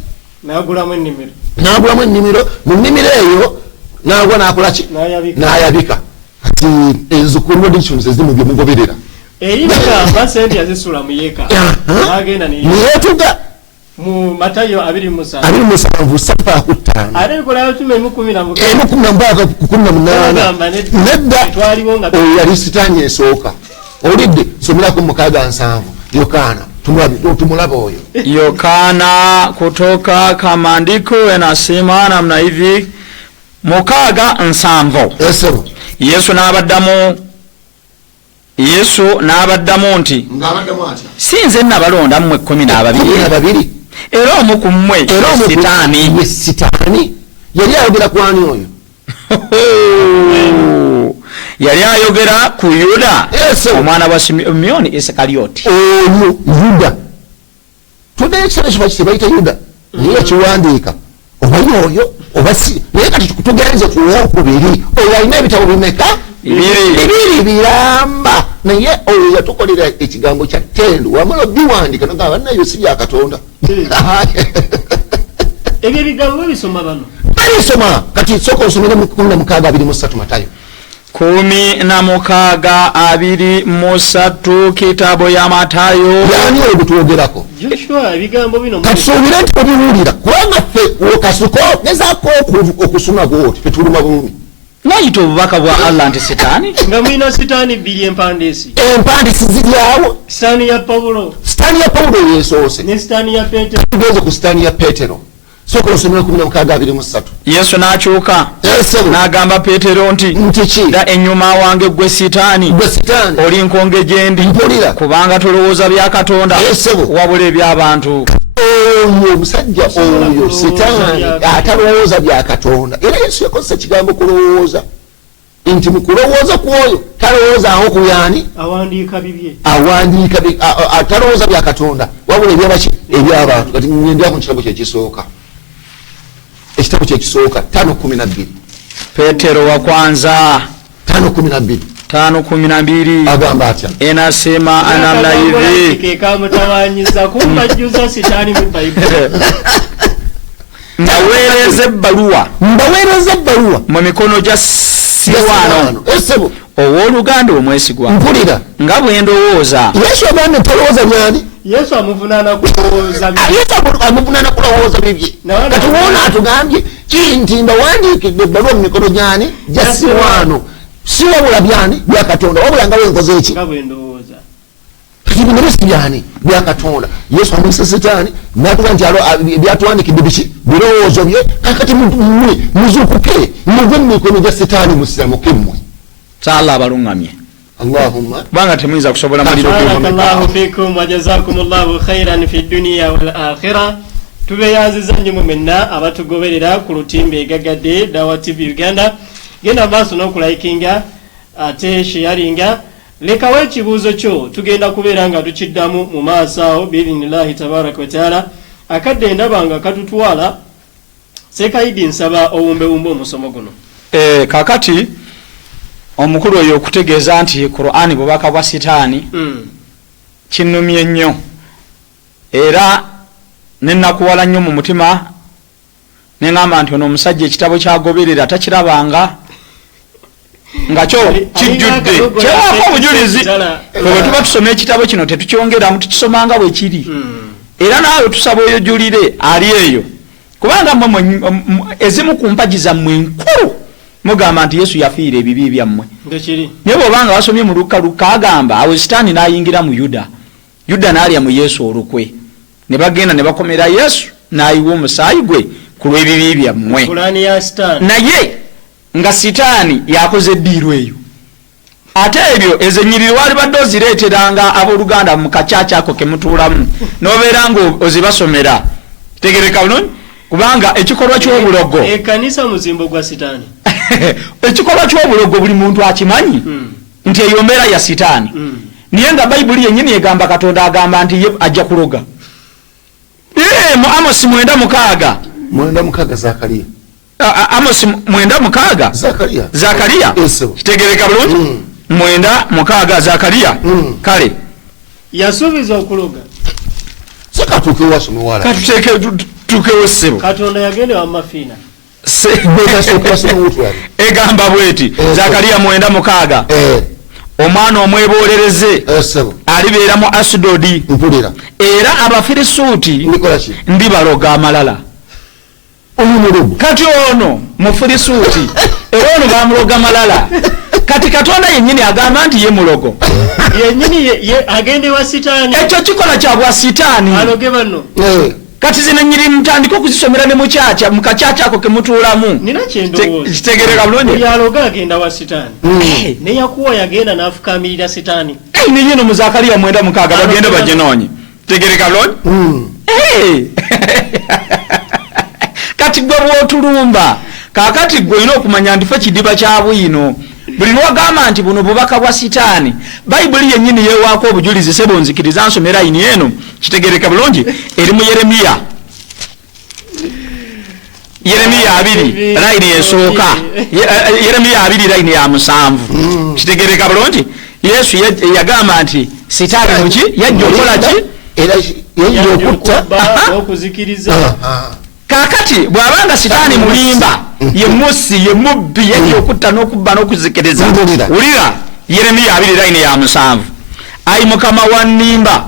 nagulamu ennimiro mu nnimiro eyo nagwa nakolaki nayabika. Kati enzukulu editions ezimu byemugoberera eyibagamba sente yazisula mu yeeka nagenda neyetuga mu Matayo 27 7:5 ate bikola yatume mu 18 nedda oyo yali Sitaani esooka. Olidde somerako 6:7 Yokaana tumulaba oyo Yokaana kutoka kwa maandiko yanasema namna hivi 6:7 Yesu n'abaddamu Yesu n'abaddamu nti ng'abaddamu atya si nze nabalonda mmwe 12 era omu ku mmwe sitaani yali ayogera ku ani oyo yali ayogera ku Yuda omwana wa Simyoni Isikalioti oyo Yuda tudde ekisala kiba kibayita Yuda naye ekiwandiika oba yoyo oba si naye kati tugenze ku wokubiri oyo alina ebitabo bimeka bibiri biramba naye oyo yatukolera ekigambo kya ttendo wamala biwandika nogamba nayo si bya Katonda ebyo ebigambo bisoma bano balisoma kati sooka osomere mu 16:23 Matayo 16:23 kitabo ya Matayo yani oyo gutwogerako Joshua ebigambo bino katusuubire nti obiwulira kubanga ffe okasuko gezaako okusoma bwoti fetuluma bulumi nayita obubaka bwa Allah nti sitaani nga mwina sitaani bbiri empandisi ziryawo sitaani ya Pawulo yesoose ne sitaani ya Petero tugeze ku sitaani ya Petero sooka osomere 16:23 Yesu n'akyuka n'agamba Petero nti dda ennyuma wange gwe sitaani oli nkonge gye ndi kubanga tolowooza bya Katonda wabula eby'abantu oyo omusajja oyo sitaani atalowooza bya Katonda era Yesu yakozesa ekigambo kulowooza nti mu kulowooza kwoyo talowoozaho ku yani awandiika atalowooza bya Katonda wabula ebyabaki eby'abantu kati ngendera mu kitabo kyekisooka 5:12 Petero wa kwanza 5:12 agamba atya enasema namna hivi kekamutawanyiza kumbajuza sitaani mu Bible mbaweereza ebbaluwa mu mikono gya Silwano owooluganda omwesigwa mpulira nga bwe ndowooza Yesu agambye talowooza byani Yesu amuvunaana kulowooza bibye kati woona atugambye nti mbawandiikidde ebbaluwa mu mikono gyani gya Silwano si wabula byani bya Katonda wabula nga wenkoze eki nga bwe ndowooza kati bino bisi byani bya Katonda Yesu amuyisa sitaani natuga nti byatuwandikidde biki birowoozo bye kakati mmwe muzuukuke muve mu mikono gya sitaani musiramuke mmwe kyala abaluŋŋamye Allahumma kubanga temuyinza kusobola barakallahu fikum wa jazakumullahu khairan fi dunya wal akhirah tubeyanziza nnyo mwenna abatugoberera ku lutimbe egagadde Dawa TV Uganda genda maaso n'okulayikinga ate sharinga lekawo ekibuuzo kyo tugenda kubeera nga tukiddamu mu maaso awo biidhinillahi tabaraka wa taala akadde ndaba nga katutwala Sekaidi nsaba owumbewumbe omusomo guno kakati omukulu oyo okutegeeza nti Qur'ani bubaka bwa sitaani kinnumye nnyo era nenakuwala nnyo mu mutima neŋŋamba nti ono omusajja ekitabo kyagoberera takirabanga nga kyo kijjudde kyewako obujulizi bwe tuba tusoma ekitabo kino tetukyongeramu tukisomanga bwe kiri era naawe tusaba oyo julire ali eyo kubanga ezimu ku mpagi zammwe enkulu mugamba nti Yesu yafiira ebibi byammwe naye bw'obanga wasomye mu Luka agamba awo sitaani n'ayingira mu Yuda n'alya mu Yesu olukwe ne bagenda ne bakomera Yesu n'ayiwa omusaayi gwe ku lw'ebibi byammwe naye nga sitaani yakoze eddiiro eyo ate ebyo ezenyiriri wali badde ozireeteranga abooluganda mu kacaca ako ke mutuulamu n'obeera nga ozibasomera tegereka bulungi kubanga ekikolwa ky'obulogo ekanisa muzimbo gwa sitaani ekikolwa ky'obulogo buli muntu akimanyi nti eyo mbeera ya sitaani naye nga bayibuli yennyini egamba Katonda agamba nti ye ajja kuloga mu Amosi 9:6 Zakariya Amosi 9:6 Zakariya kitegereka bulungi 9:6 Zakariya kale yasuubiza okuloga sekatuukewo wasomewala katutekewo ssebo Katonda yagende wa mafiina egamba bweti Zakariya 9:6 omwana omwebolereze alibeera mu Asudodi era Abafirisuuti ndibaloga amalala kati ono Mufirisuuti era ono bamuloga malala kati Katonda yennyini agamba nti ye mulogo yennyini agende wa sitaani ekyo kikola kya bwa sitaani aloge bano kati zina nyiri mtandiko kuzisomera ne muchacha mukachacha ako kemutuulamu nina kyendowooza kitegereka bulungi yaloga agenda wa sitaani ne yakuwa yagenda n'afukamirira sitaani ne nyino mu Zakariya 9:6 bagenda bajenoonye kitegereka bulungi kati gwe bwotulumba kakati gwe olina okumanya ndife kidiba kya bwino buli lwagamba nti buno bubaka bwa sitaani bayibuli yennyini yeewaako obujulizi sebo nzikiriza nsomera yini eno kitegereka bulungi eri mu Yeremiya 2 layini esooka Yeremiya 2 layini ya 7 kitegereka bulungi Yesu yagamba nti sitaani muki yajja okola ki era yajja okutta okuzikiriza kakati bwabanga sitaani mulimba ye musi ye mubbi yajja okutta n'okubba n'okuzikiriza ulira Yeremiya 2 layini ya 7 ayi mukama wa nnimba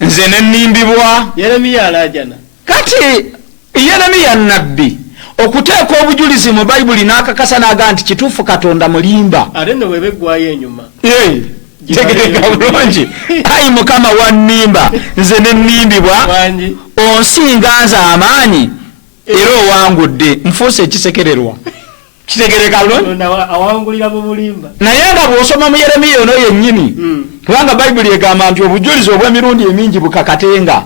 nze ne nnimbibwa Yeremiya alajana kati Yeremiya nabbi okuteeka obujulizi mu bayibuli n'akakasa n'aga nti kituufu Katonda mulimba ate ne webeggwayo enyuma tegereka bulungi ayi mukama wa nnimba nze ne nnimbibwa onsinga nze amaanyi era owangudde nfuuse ekisekererwa kitegereka bulungi awangulira mu bulimba naye nga bw'osoma mu Yeremiya ono yennyini kubanga bayibuli egamba nti obujulizi obw'emirundi emingi bukakatenga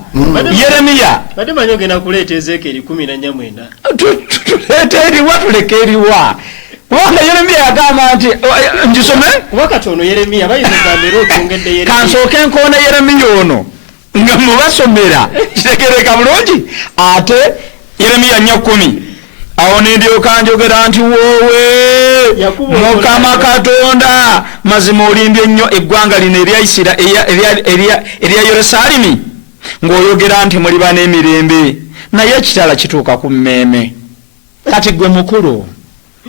Yeremiya bade manyi ogenda kuleeta Ezekiel 14 tuleeta eriwa tuleka eriwa kubanga Yeremiya yagamba nti njisome wakati ono Yeremiya bayizegambera otwongedde Yeremiya kansooke nkoona Yeremiya ono nga mubasomera kitegereka bulungi ate Yeremiya 4:10 awo nendyoka njogera nti woowe Mukama Katonda mazima olimbye nnyo eggwanga lino erya Yerusalemu ng'oyogera nti muliba n'emirembe naye ekitala kituuka ku mmeeme kati gwe mukulu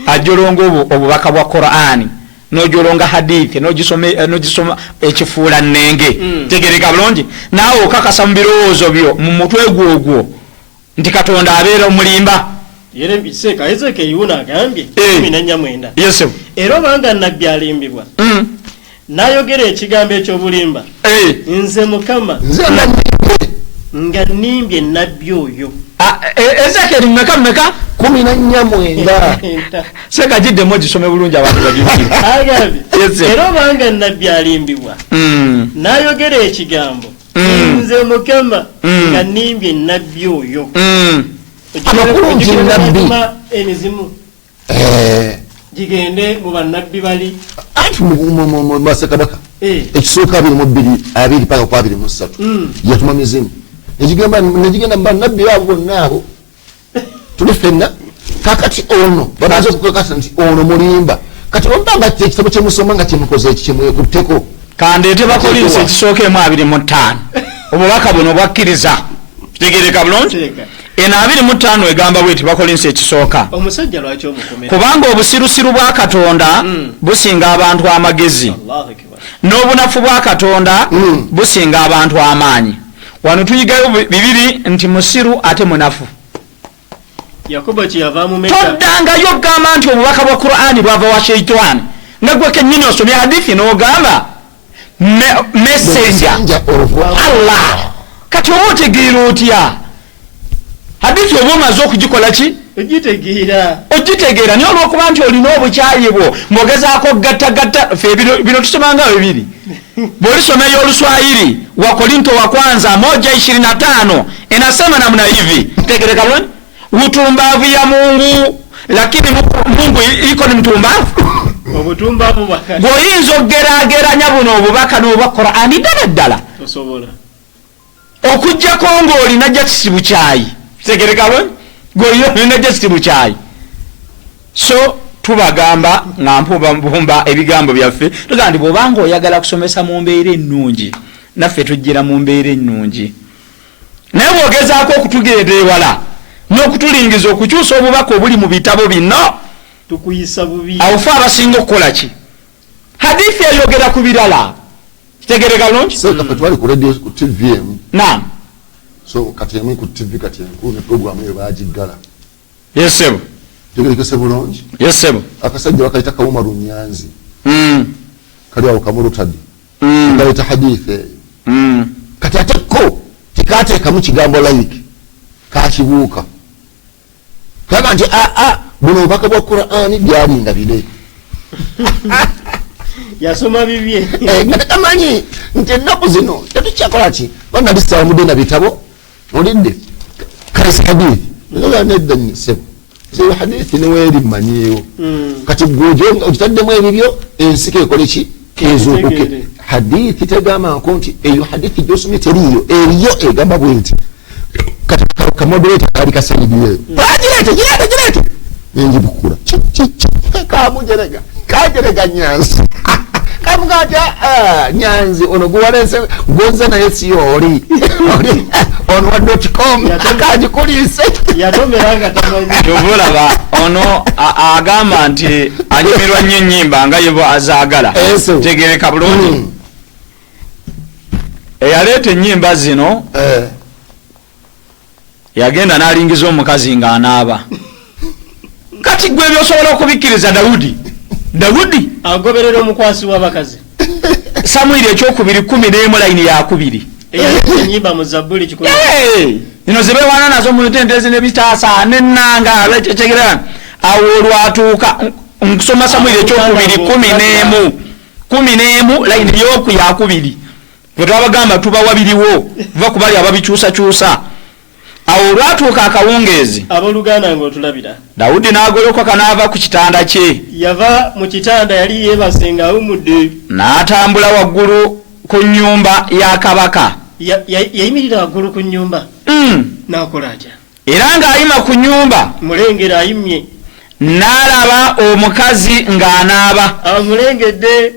ajolonga obubaka bwa Qur'ani n'ojolonga hadithi n'ogisoma ekifuula nnenge tegereka bulungi naawe okakasa mu birowoozo byo mu mutwe gwogwo nti Katonda abeera omulimba Yeremiya Ezekiel yuna agambye 14 yesu era obanga nabbi alimbibwa n'ayogera ekigambo ekyobulimba nze Mukama nga nnimbye nabbi oyo Ezekiel mmeka 14 seka jiddemu ogisome bulungi abantu bagambye era obanga nabbi alimbibwa n'ayogera ekigambo nze Mukama nga nnimbye nabbi oyo abakulungi nabbi emizimu gigende mu bannabbi bali ati mu Bassekabaka ekisooka 22 paka ku 23 yatuma mizimu negigenda mu bannabbi baabo bonna abo tuli ffenna kakati ono bamaze okukakasa nti ono mulimba kati ombanga ekitabo kyemusoma nga kyemukoze eki kyemwekutteko kandeete Bakolinsi ekisooka 2:5 obubaka buno bwakkiriza kitegereka bulungi eno 2:5 egamba bweti Bakolinsi ekisooka omusajja lwaki omukomera kubanga obusirusiru bwa Katonda businga abantu amagezi n'obunafu bwa Katonda businga abantu amaanyi wano tuyigayo bibiri nti musiru ate munafu Yakobo kiyavaamu meka toddangayo okugamba nti obubaka bwa Qur'ani bwava wa Sheitani nagwe kennyini osomye hadithi n'ogamba messenger Allah kati oba otegeera otya hadithi oba omaze okugikola ki ogitegeera naye olw'okuba nti olina obukyayi bwo ng'ogezaako gattagatta fe bino tusomanga bibiri bw'olisoma y'Oluswahili wa Korinto wa kwanza 1:25 inasema namna hivi tegereka bulungi utumbavu ya Mungu lakini Mungu iko ni mtumbavu obutumbavu bwakati bw'oyinza okugerageranya buno obubaka n'obwa Qur'ani ddala osobola okuggyako ng'olina justice bukyayi tegereka bulungi ng'olina justice bukyayi so tubagamba nga mpumba ebigambo byaffe tugamba nti bw'obanga oyagala kusomesa mu mbeera ennungi naffe tujjira mu mbeera ennungi naye bw'ogezaako okutugenda ewala n'okutulingiza okukyusa obubaka obuli mu bitabo bino tukuyisa bubi awo fe abasinga okukola ki hadithi eyogera ku birala kitegereka bulungi so kati twali ku radio ku TVM naam so kati yamwe ku TV kati yankulu ne program eyo bagiggala yesebo tegerekese bulungi yesebo akasajja bakayita Kawuma Runyanzi kali awo kamulutadi bayita hadithi kati ateko tikateekamu kigambo like kakibuuka kaga nti buno obubaka bwa Qur'ani byalinga bire yasoma bibye nga tatamanyi nti ennaku zino tetukyakola ki bana bisawumudde na bitabo olidde kaisadi nga nedda nnyo sebo hadithi neweeri mmanyiyo kati gwojo okitaddemu ebibyo ensiko ekole ki ezuukuke hadithi tegambako nti eyo hadithi gyosomye teriyo eriyo egamba bwe nti kati kamodereta kali kasaidiyo girete nenjibukula kamujerega kajerega Nyanzi kamugata Nyanzi ono guwalense gonza naye siyooli ono wa.com akagikulise yatomeranga tamanyi tubulaba ono agamba nti anyumirwa nnyo ennyimba nga yebo azaagala tegereka bulungi eyaleeta ennyimba zino yagenda n'alingiza omukazi ng'anaaba kati gwe byosobola okubikkiriza Dawudi agoberera omukwasi w'abakazi Samwiri ekyokubiri 11 layini ya 2 enyimba mu Zabbuli 10 zino zibeewana nazo mu ntendezi n'ebitaasa n'ennanga abekyegerana awo olwatuuka nkusoma Samwiri ekyokubiri 11 layini y'oku ya 2 bwe twabagamba tuba wabiriwo va ku bali ababikyusakyusa awo olwatuuka akawungeezi abooluganda ng'otulabira Dawudi n'agolokoka n'ava ku kitanda kye yava mu kitanda yali yeebase ng'awummudde n'atambula waggulu ku nnyumba ya kabaka yayimirira waggulu ku nnyumba n'akola atya era ng'ayima ku nnyumba mulengera ayimye n'alaba omukazi ng'anaaba amulengedde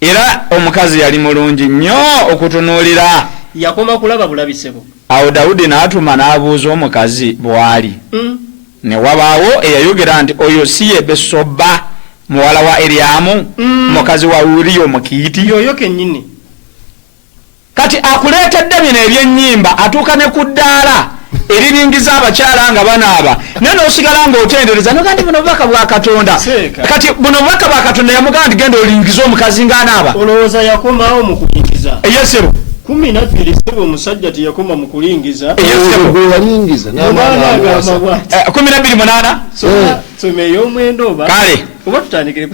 era omukazi yali mulungi nnyo okutunuulira yakoma kulaba bulabisebo awo Dawudi n'atuma n'abuuza omukazi bw'ali ne wabaawo eyayogera nti oyo si ye Besoba muwala wa Eryamu mukazi wa Uriya Omukiiti yoyo kennyini kati akuleetedde bino ebyennyimba atuuka ne ku ddaala eriringiza abakyala nga banaaba naye n'osigala ng'otendereza nogandi buno bubaka bwa Katonda kati buno bubaka bwa Katonda yamugamba nti genda olingiza omukazi ng'anaaba olowooza yakomawo mu kulingiza eyesebo 12 sebo omusajja teyakoma mu kulingiza walingiza 12:8 some ey'omwenda oba kale oba tutandikire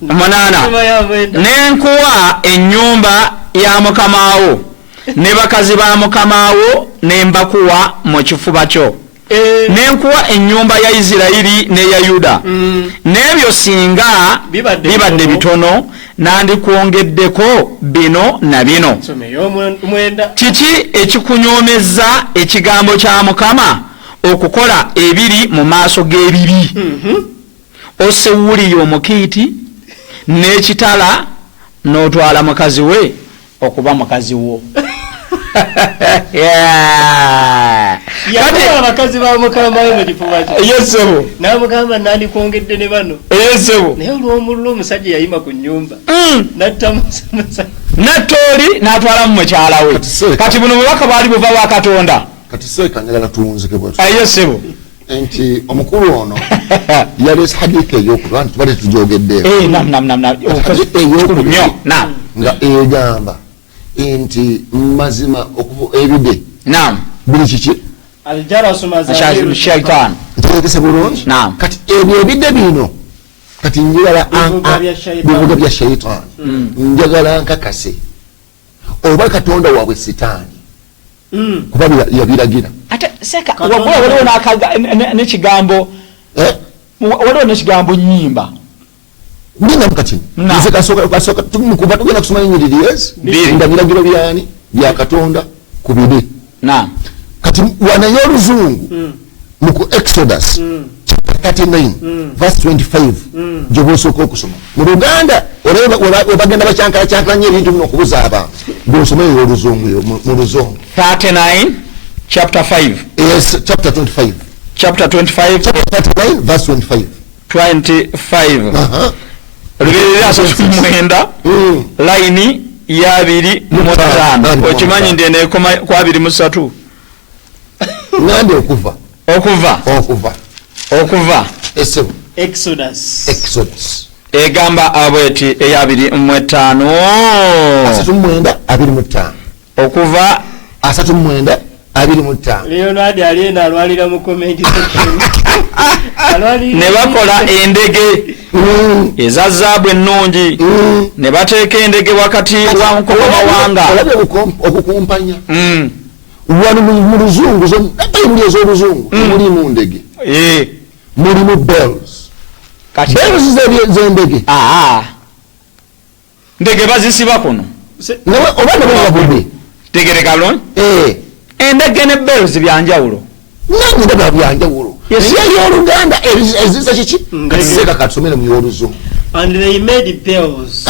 munana n'enkuwa ennyumba ya mukamaawo ne bakazi ba mukamaawo ne mbakuwa mu kifuba kyo n'enkuwa ennyumba ya Isirayiri n'eya Yuda n'ebyo singa bibadde bitono nandikwongeddeko bino na bino kiki ekikunyoomeza ekigambo kya Mukama okukola ebiri mu maaso g'ebibi osse Uriya Omukiiti n'ekitala n'otwala mukazi we okuba mukazi wo abakazi ba Mukama mu kifuba kye yesebo n'amugamba nandikwongedde ne bano yesebo naye olw'omululu omusajja yayima ku nnyumba natta nattooli n'atwala mu mukyala we kati buno bubaka bwali buva bwa Katonda kati seeka njagala tuwunzike bwatu yesebo nti omukulu ono yaleese hadithi ey'okuba nti tubadde tugyogeddeeko nga egamba nti mazima ebide buli kiki shaitan ntegekese bulungi kati ebyo ebide bino kati njagala bivuga bya shaitani njagala nkakase oba Katonda waabwe sitaani kuba yabiragira ate seka waliwo n'ekigambo waliwo n'ekigambo nnyimba ndinga mukati nze kasooka tumukuba tugenda kusoma ennyiriri nga biragiro byani bya Katonda ku bide kati wanayo oluzungu muku Exodus chapter 39 verse 25 gyobosooka okusoma mu Luganda webagenda bakyankala nnyo ebintu bino okubuza abantu ng'osomayo oluzungu mu luzungu 39 chapter 5 yes chapter 25 chapter 25 chapter 39 verse 25 Lubirira 39 layini ya 2:5 okimanyi ndene kwa 2:3 nande okuva Exodus egamba abweti eya 2:5 29 okuva 39 25 Leonard aliena alwalira mu comment section ne bakola endege eza zaabu ennungi ne bateeka endege wakati wa nkomamawanga olabye okukumpanya wano mu luzungu bayibuli ez'oluzungu mulimu ndege mulimu bells z'endege ndege bazisiba kuno oba nebababudde tegereka lon endege ne bells byanjawulo nanyidaba byanjawulo ey'oluganda ezisa kiki katiseka katusomere mu y'oluzungu and they made bells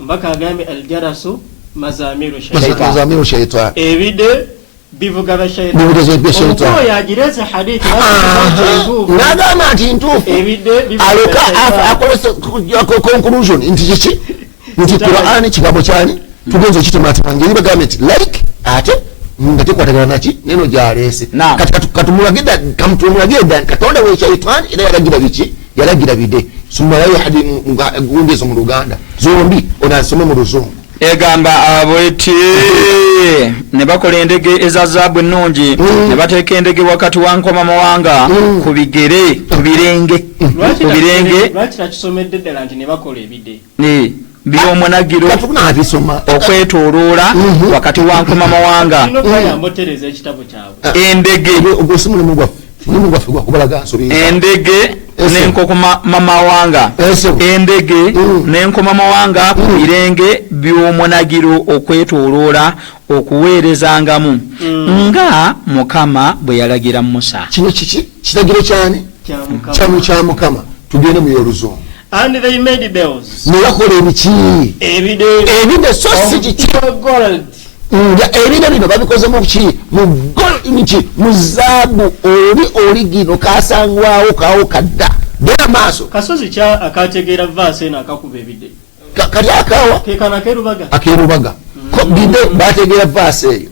mpaka agambye aljarasu mazamiru shaitan ebide bivuga bashaitanoyo yagireze hadithi nagamba nti ntuufu aloka akolesa conclusion nti kiki nti Qur'ani kigambo kyani tugenza okitemaatema ngeri bagambye nti like ate nga tekwatagana naki neno gyaleese kati katumulagidda katonda w'eshaitani era yalagira biki yalagira bide sumalayo hadi gundezo mu luganda zombi onasome mu luzungu egamba abweti ne bakola endege eza zaabu ennungi ne bateeka endege wakati wa nkomamawanga ku bigere ku birenge lwaki takisomedde ddala nti ne bakola ebide by'omunagiro okwetooloola wakati wa nkomamawanga endege endege n'enkomamawanga endege n'enkomamawanga ku birenge by'omunagiro okwetooloola okuweerezangamu nga Mukama bwe yalagira Musa. Kino kiki kiragiro kyani kya Mukama tugende mu y'oluzungu. And they made bells. Nebakola ebiki ebide so si kiki gold. Ebide bino babikoze mu ki mu gold mu zaabu oli gino kasangwawo kawo kadda genda maaso kasozi kya akategeera verse eno akakuba ebide kali akawa kekana akerubaga ko bide bategeera verse eyo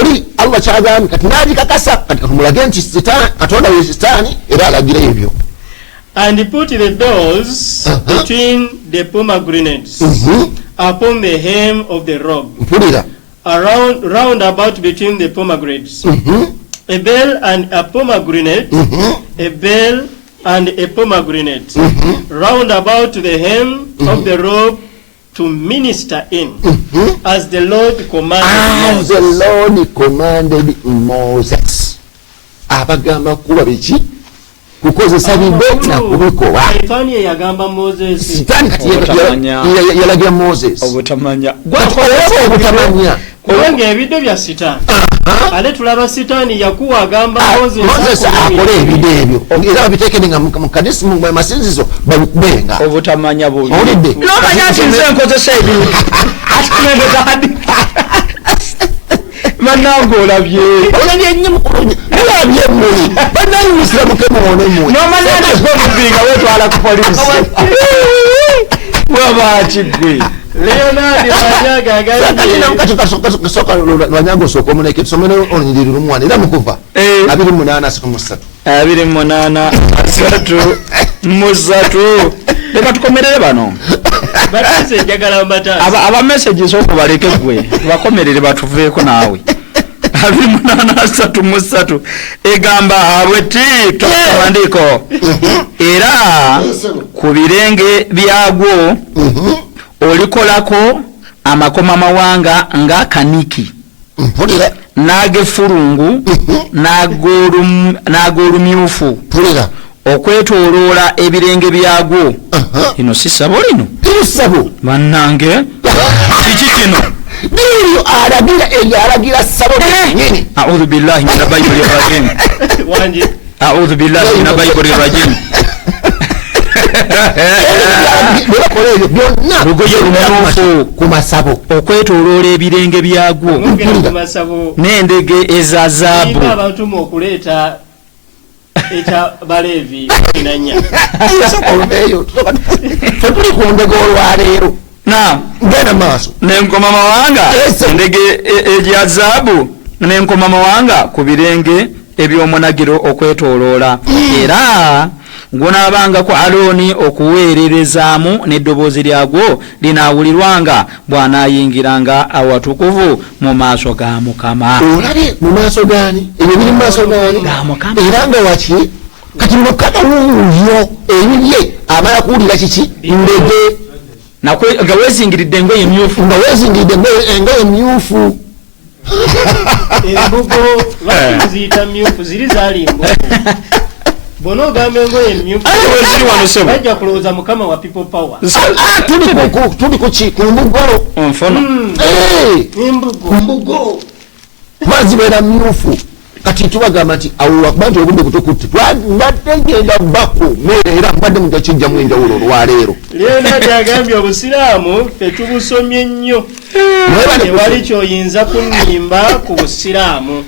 oli Allah kyagambye kati nali kakasa kati kumulage nti katonda we sitaani era alagira ebyo. And put the bells between the pomegranates upon the hem of the robe, round about between the pomegranates. A bell and a pomegranate, a bell and a pomegranate, round about the hem of the robe to minister in, as the Lord commanded Moses. As the Lord commanded Moses. Abagamba kuba biki kukozesa bide na kubikola. Sitani yagamba Moses. Sitani kati yalagira Moses. Obutamanya. Obutamanya. Kubanga ebide bya Sitani. Ale tulaba Sitani yakuwa agamba Moses akole ebide ebyo. Era babitekenga mu kanisa mu masinzizo babenga. Obutamanya buli. Olidde. N'omanya nti nkozesa ebyo. Atulemeza hadi. Manango olabye nnyo mukulungi olabye mmuli bannayingisira mukemowone mmuli n'omanya nti obubinga wetwala ku polisi waba kigwe Leonard Wanyaga kasoka Wanyaga osooka omuneke tusomere olunyiriri lumwana era mukuva 28 3 leka tukomerere bano aba messages okubaleke gwe bakomerere batuveeko naawe 28 egamba abweti tokawandiko era ku birenge byagwo olikolako amakomamawanga nga kaniki n'agefulungu n'ag'olumyufu okwetooloola ebirenge byagwo. Ino si ssabo lino bannange kiki kino Biyo alagira ssabo nyini. A'udhu billahi minash shaitanir rajim. A'udhu billahi minash shaitanir rajim. Lugoye lumyufu ku masabo okwetooloola ebirenge byagwo n'endege eza zaabu. Abantu mu okuleeta eta balevi inanya. Tuli ku ndege olwaleero na ngena maaso n'enkomamawanga endege egya zaabu n'enkomamawanga ku birenge eby'omunagiro okwetooloola era gunaabanga ku Alooni okuweererezaamu n'eddoboozi lyagwo linaawulirwanga bw'anaayingiranga awatukuvu mu maaso ga Mukama. Olabe mu maaso gaani? Ebyo biri mu maaso gaani? Ga Mukama. Era nga waki kati Mukama wuuyo ebibye amala kuwulira kiki ndege nga weezingiridde engoye emyufu. Nga weezingiridde engoye emyufu. Embugo lwaki ziyita myufu ziri zaali embugo. Bono ogamba engoye emyufu bajja kulowooza Mukama wa people power. Tuli ku mbugo nfono. Embugo bazibeera myufu. Kati tubagamba nti awo wakuba nti obudde butukutte mbadde ngenda bako era mbadde mugakijja mu enjawulo olwaleero. Leonard agambye obusiraamu ffe tubusomye nnyo tewali kyoyinza kunnimba ku busiraamu.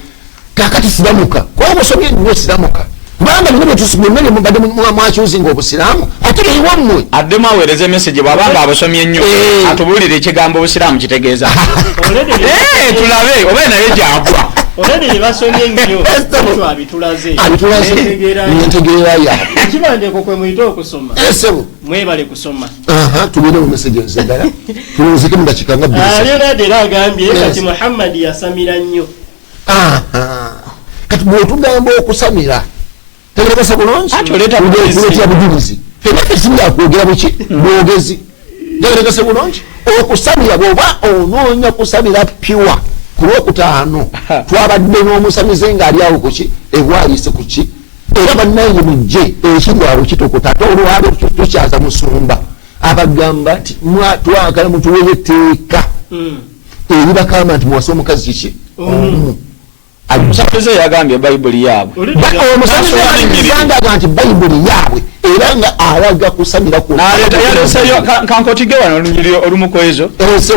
Kakati siramuka kuba busomye nnyo siramuka kubanga bino byetusomye mubadde mwakyuzinga obusiraamu ate beiwammwe addemu aweereza emesegi bw'abanga abasomye ennyo atubuulire ekigambo obusiraamu kitegeeza. Tulabe oba naye gyagwa. Olede basomye nnyo abitulaze ntegeera yaabwe ekibandeeko kwe muyite okusoma mwebale kusoma. Tubeere mu message enzagala tulowozeke mu dakiika nga Leonard era agambye kati Muhammad yasamira nnyo. Kati bw'otugamba okusamira tegerekesa bulungi kuleetera bujulizi fenna ekisinga kwogera buki bwogezi tegerekese bulungi okusamira bw'oba onoonya kusamira piwa. Ku Lwokutaano twabadde n'omusamize ng'ali awo kuki ebwaliise kuki era bannange mujje ekiri awo kitokota ate olwalo tukyaza musumba abagamba nti twagala mutuweyo etteeka eribakamba nti muwase omukazi kiki omu. Omusamize yagambye Bayibuli yaabwe. Omusamize yagangaga nti Bayibuli yaabwe era nga alaga kusamira ku n'aleeta yaleeseyo kankotige wano olunyiriri olumu ku ezo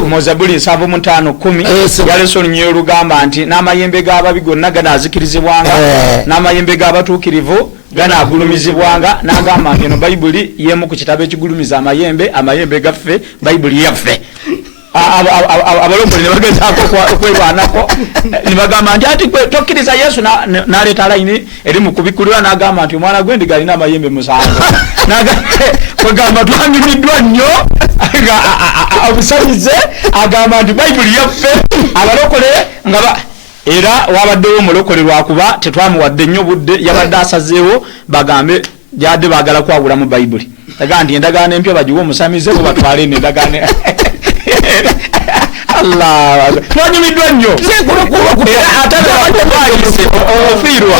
mu Zabbuli 7:5-10 yaleese olunyiriri olugamba nti n'amayembe g'ababi gonna ganaazikirizibwanga n'amayembe g'abatuukirivu ganaagulumizibwanga n'agamba nti eno Bayibuli y'emu ku kitabo ekigulumiza amayembe gaffe Bayibuli yaffe. Abalomboli ne bagezaako okwerwanako ne bagamba nti ati tokkiriza Yesu n'aleeta layini eri mu kubikulirwa n'agamba nti omwana gw'endiga alina amayembe 7. Kwegamba twanyumiddwa nnyo obusamize agamba nti Bayibuli yaffe abalokole nga era wabaddewo omulokole lwakuba tetwamuwadde nnyo budde yabadde asazeewo bagambe gyadde baagala kwawula mu Bayibuli. Agamba nti endagaano empya bagiwe omusamize bo batwale endagaano Allah twanyumiddwa nnyo ate ofiirwa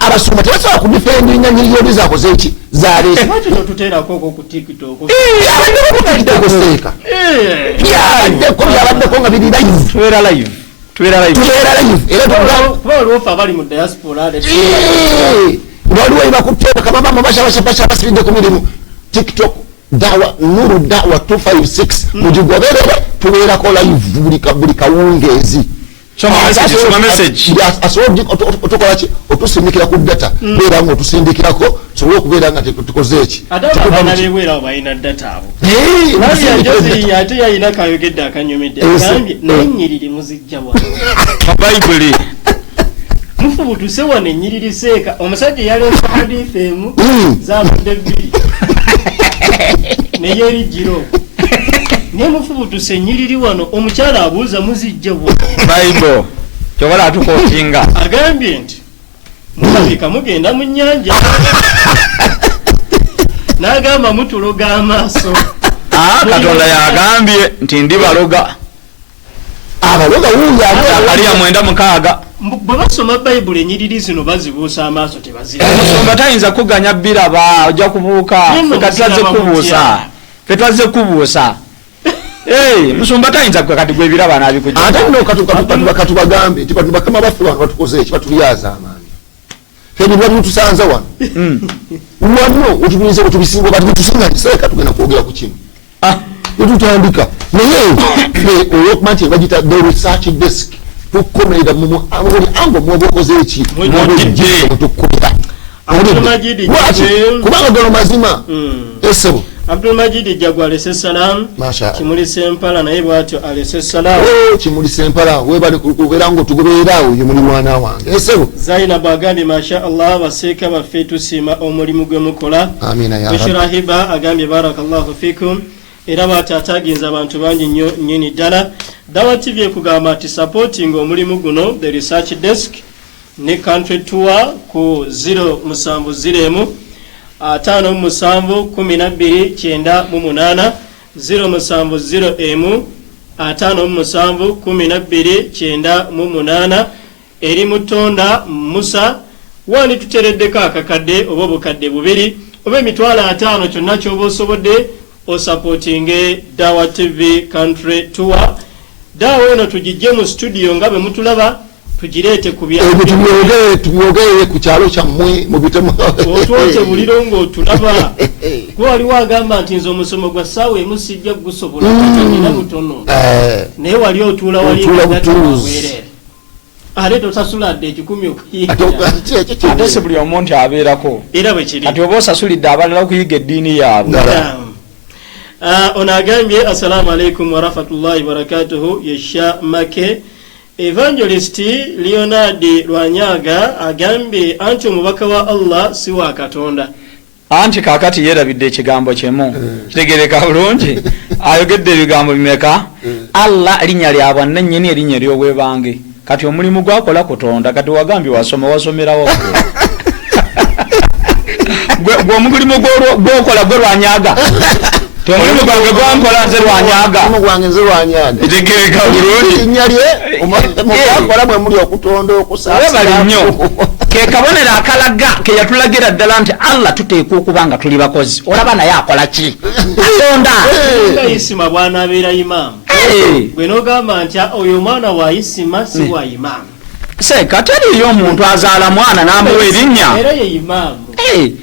abasumba tebasobola kudifendinga nyiriyodi zaakoze eki zaleese byabaddeko nga biri live tubeera live kuba olwofa abali mu diaspora waliwo ebakuteeka kamabama bashabashabasha basibidde ku mirimu TikTok dawa nuru dawa 256 mujigoberere tubeerako live buli kawungeezi. Asobola otukolaki otusindikira ku data beera nga otusindikirako tusobole okubeera nga tukoze eki ate yayina kayogedde akanyumidde agambye nenyiriri muzijja wa Bayibuli mufubutuse wano ennyiriri seeka omusajja yaleesa hadithi emu zavudde 2 neyeri jiro ne mufubutuse ennyiriri wano omukyala abuuza muzijja wa Bible kyobala atukootinga agambye nti mulabika mugenda mu nnyanja n'agamba mutuloga amaaso. Katonda yagambye nti ndi baloga abaloga wuuya aliya 9:6 bwe basoma Bayibuli ennyiriri zino bazibuusa amaaso tebazira. Omusumba tayinza kuganya biraba ojja kubuuka ffe twazze kubuusa musumba tayinza kati gwe biraba nabikujja ate nno katubagambe nti bano bakama baffe wano batukoze eki batulyaza amaanyi ffe bibwa bitusanza wano wano otubirize otubisinga bati bitusinganiseka tugenda kwogera ku kino netutandika naye olwokuba nti bagita the research desk tukomerera buli ango mwoba okoze eki tukomera kubanga gano mazima esebo Abdul Majid Jagwa alese salam. Kimuli Sempala naye bwatyo alese salam. Kimuli Sempala webale kubera ngo tugoberera uyu muri mwana wange. Esebo. Zainab agambye masha Allah baseka bafetu sima omulimu gwe mukola. Amina ya Rabbi. Bishirahiba agambye barakallahu fikum. Era batataginza abantu bangi nnyo nyini ddala. Dawa TV kugamba ati supporting omulimu guno the research desk ne country tour ku 070 5 musanvu 12 9 070 5 musanvu 12 9 eri mutonda Musa wani tutereddeko akakadde oba bukadde bubiri oba emitwalo 5 kyonna kyoba osobodde o supporting Dawa TV country tour. Dawa eno tujijje mu studio nga bwe mutulaba tujirete kubya tubyogere ku kyalo kyammwe mu bitemu otwote buliro ng'otulaba gwe wali wagamba nti nze omusomo gwa ssaawa emu sijja gusobola nina butono naye wali otuula waliweerere ate tosasuladde 10 okuyiga ate si buli omu nti abeerako era bwe kiri kati oba osasulidde abalala okuyiga eddiini yaabwe. Ono agambye assalamu alaikum wa rahmatullahi wa barakatuhu yesha make Evangelist Leonard Lwanyaga agambye anti omubaka wa Allah si wa Katonda. Anti kakati yerabidde ekigambo kyemu kitegereka bulungi ayogedde ebigambo bimeka Allah linnya lya bwannannyini erinnya ly'obwebange kati omulimu gwakola Katonda kati wagambye wasomerawo gwe omulimu gwokola gwe Lwanyaga omulimu gwange gwankola nze Lwanyaga gwange nze Lwanyaga kitegereka bulungi linnya lye mukola bwe muli okutonda okusaasa nnyo ke kabonera akalaga ke yatulagira ddala nti Allah tuteekwa okuba nga tuli bakozi olaba naye akola ki atonda isima bwana abeera imaamu gwe n'ogamba nti oyo mwana wa isima si wa imaamu seka teriyo omuntu azaala mwana n'amuwa erinnya era ye imaamu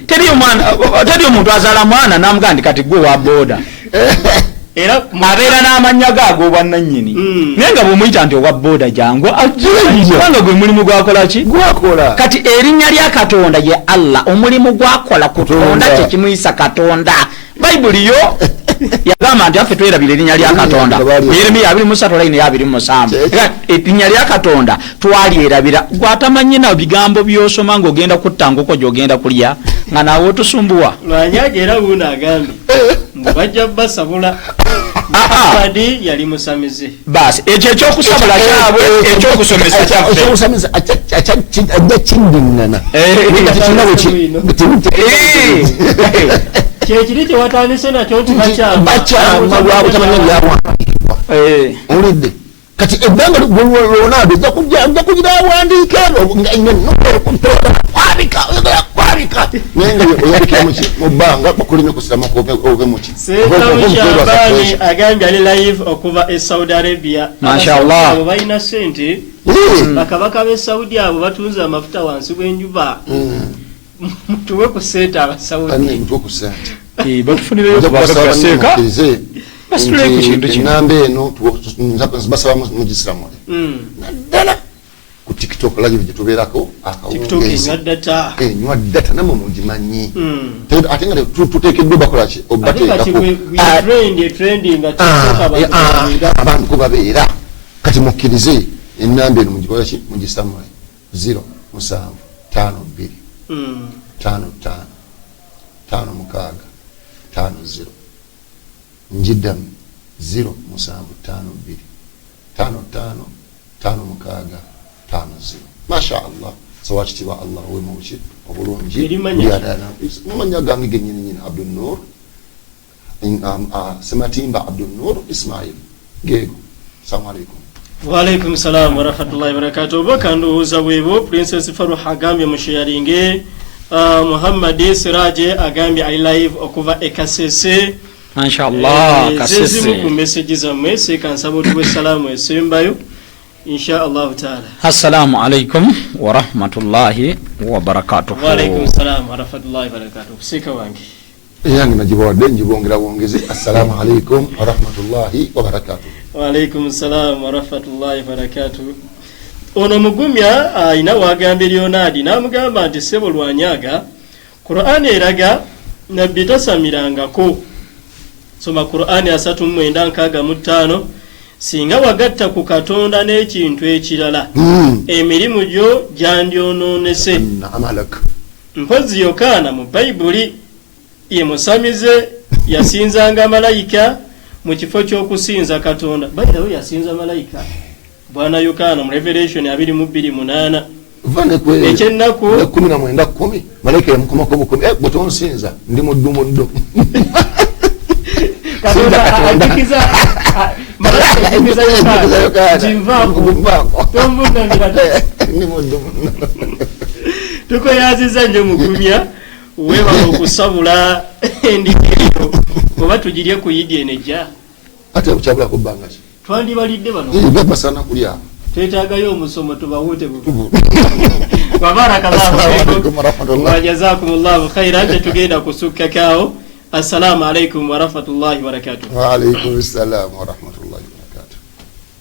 teriyo omuntu azaala mwana n'amugaa ndi kati gwe wa booda era abeera n'amannya gaago obwannannyini naye nga bw'omuyita nti owa booda jangu kubanga gwe mulimu gwakola ki gwakola kati erinnya lya Katonda ye Allah omulimu gwakola kutonda kyekimuyisa Katonda Bayibuli yo yagamba nti affe twerabira erinnya lya Katonda Yeremiya 23:27 erinnya lya Katonda twalyerabira gwatamanyi na bigambo byosoma ng'ogenda kuttangako gy'ogenda kulya nga naawe otusumbuwa Lwanyaga era wuuna agambye bajja basabula Badi yali musamize basi ekyo ekyokusabula kyabwe ekyokusomesa kyaffe kyakindingana kyekiri kyewatandise nakyo nti bakyama lwabutamanya byawandiikibwa olidde kati ebbanga lwonado ojja kugira awandiike kwabika naye nga oyabikira mu bbanga bakulime kusirama ove muki Sekamukyabani agambye ali live okuva e Saudi Arabia Mashallah abo balina sente bakabaka b'e Saudi abo batunze amafuta wansi w'enjuba mutuwe ku sente abasaudi batufunireyo kubaseka basitule ku kintu kino enamba eno basaba mugisiramu naddala ku TikTok live gye tubeerako nywa data namwe mugimanyi ate nga tuteekeddwa bakola ki abantu ko babeera kati mukkirize enamba eno mugikola ki mugisiramu 0 7 5 2 5 5 5 5 0 njidam 0 7 5 2 5 5 5 5 0 masha Allah sawachitiwa Allah we muchi obulungi mumanya gangi genyini Abdul Nur sematimba Abdul Nur Ismail gego assalamu alaikum wa alaikum salam wa rahmatullahi wa barakatuh bakando uzabwebo Princess Faruha agambye musharinge Muhammad Siraje agambye I live okuva ekasese Mashallah kasese ku message zamwe se kansabo tuwe salamu esembayo inshallah taala. Assalamu alaikum wa rahmatullahi wa barakatuh. Wa alaikum salam wa rahmatullahi wa barakatuh. Sika wangi yangi najibawadde njibongera wongeze assalamu alaikum wa rahmatullahi wa barakatuh. Wa alaikum salam wa rahmatullahi wa barakatuh. Ono mugumya ina wagambye Leonard namugamba nti sebo Lwanyaga Qur'an eraga nabbi tasamirangako soma Qur'ani 3:9 singa wagatta ku Katonda n'ekintu ekirala emirimu gyo gyandyonoonese. Mpozi Yokaana mu Bayibuli ye musamize yasinzanga malayika mu kifo ky'okusinza Katonda. Bayirawo yasinza malayika. Bwana Yokaana mu Revelation 22:8 ekyennaku 19:10 malayika yamukomako bukomi bwetonsinza ndi muddu Katonda ajikiza malayika ajikiza Yokaana jimvaako tombunangira ndi muddu tukoyaziza nje mugumya weba okusabula endikiyo oba tugirye ku Yidi enejja ate okukyabula ku bbanga ki twandibalidde bano basana kulya twetaagayo omusomo tubawute bubu wabarakallahu wa jazakumullahu khairan. Tugenda kusukka kao. Assalamu alaikum wa rahmatullahi wa barakatuh. Wa alaikum assalam wa rahmatullahi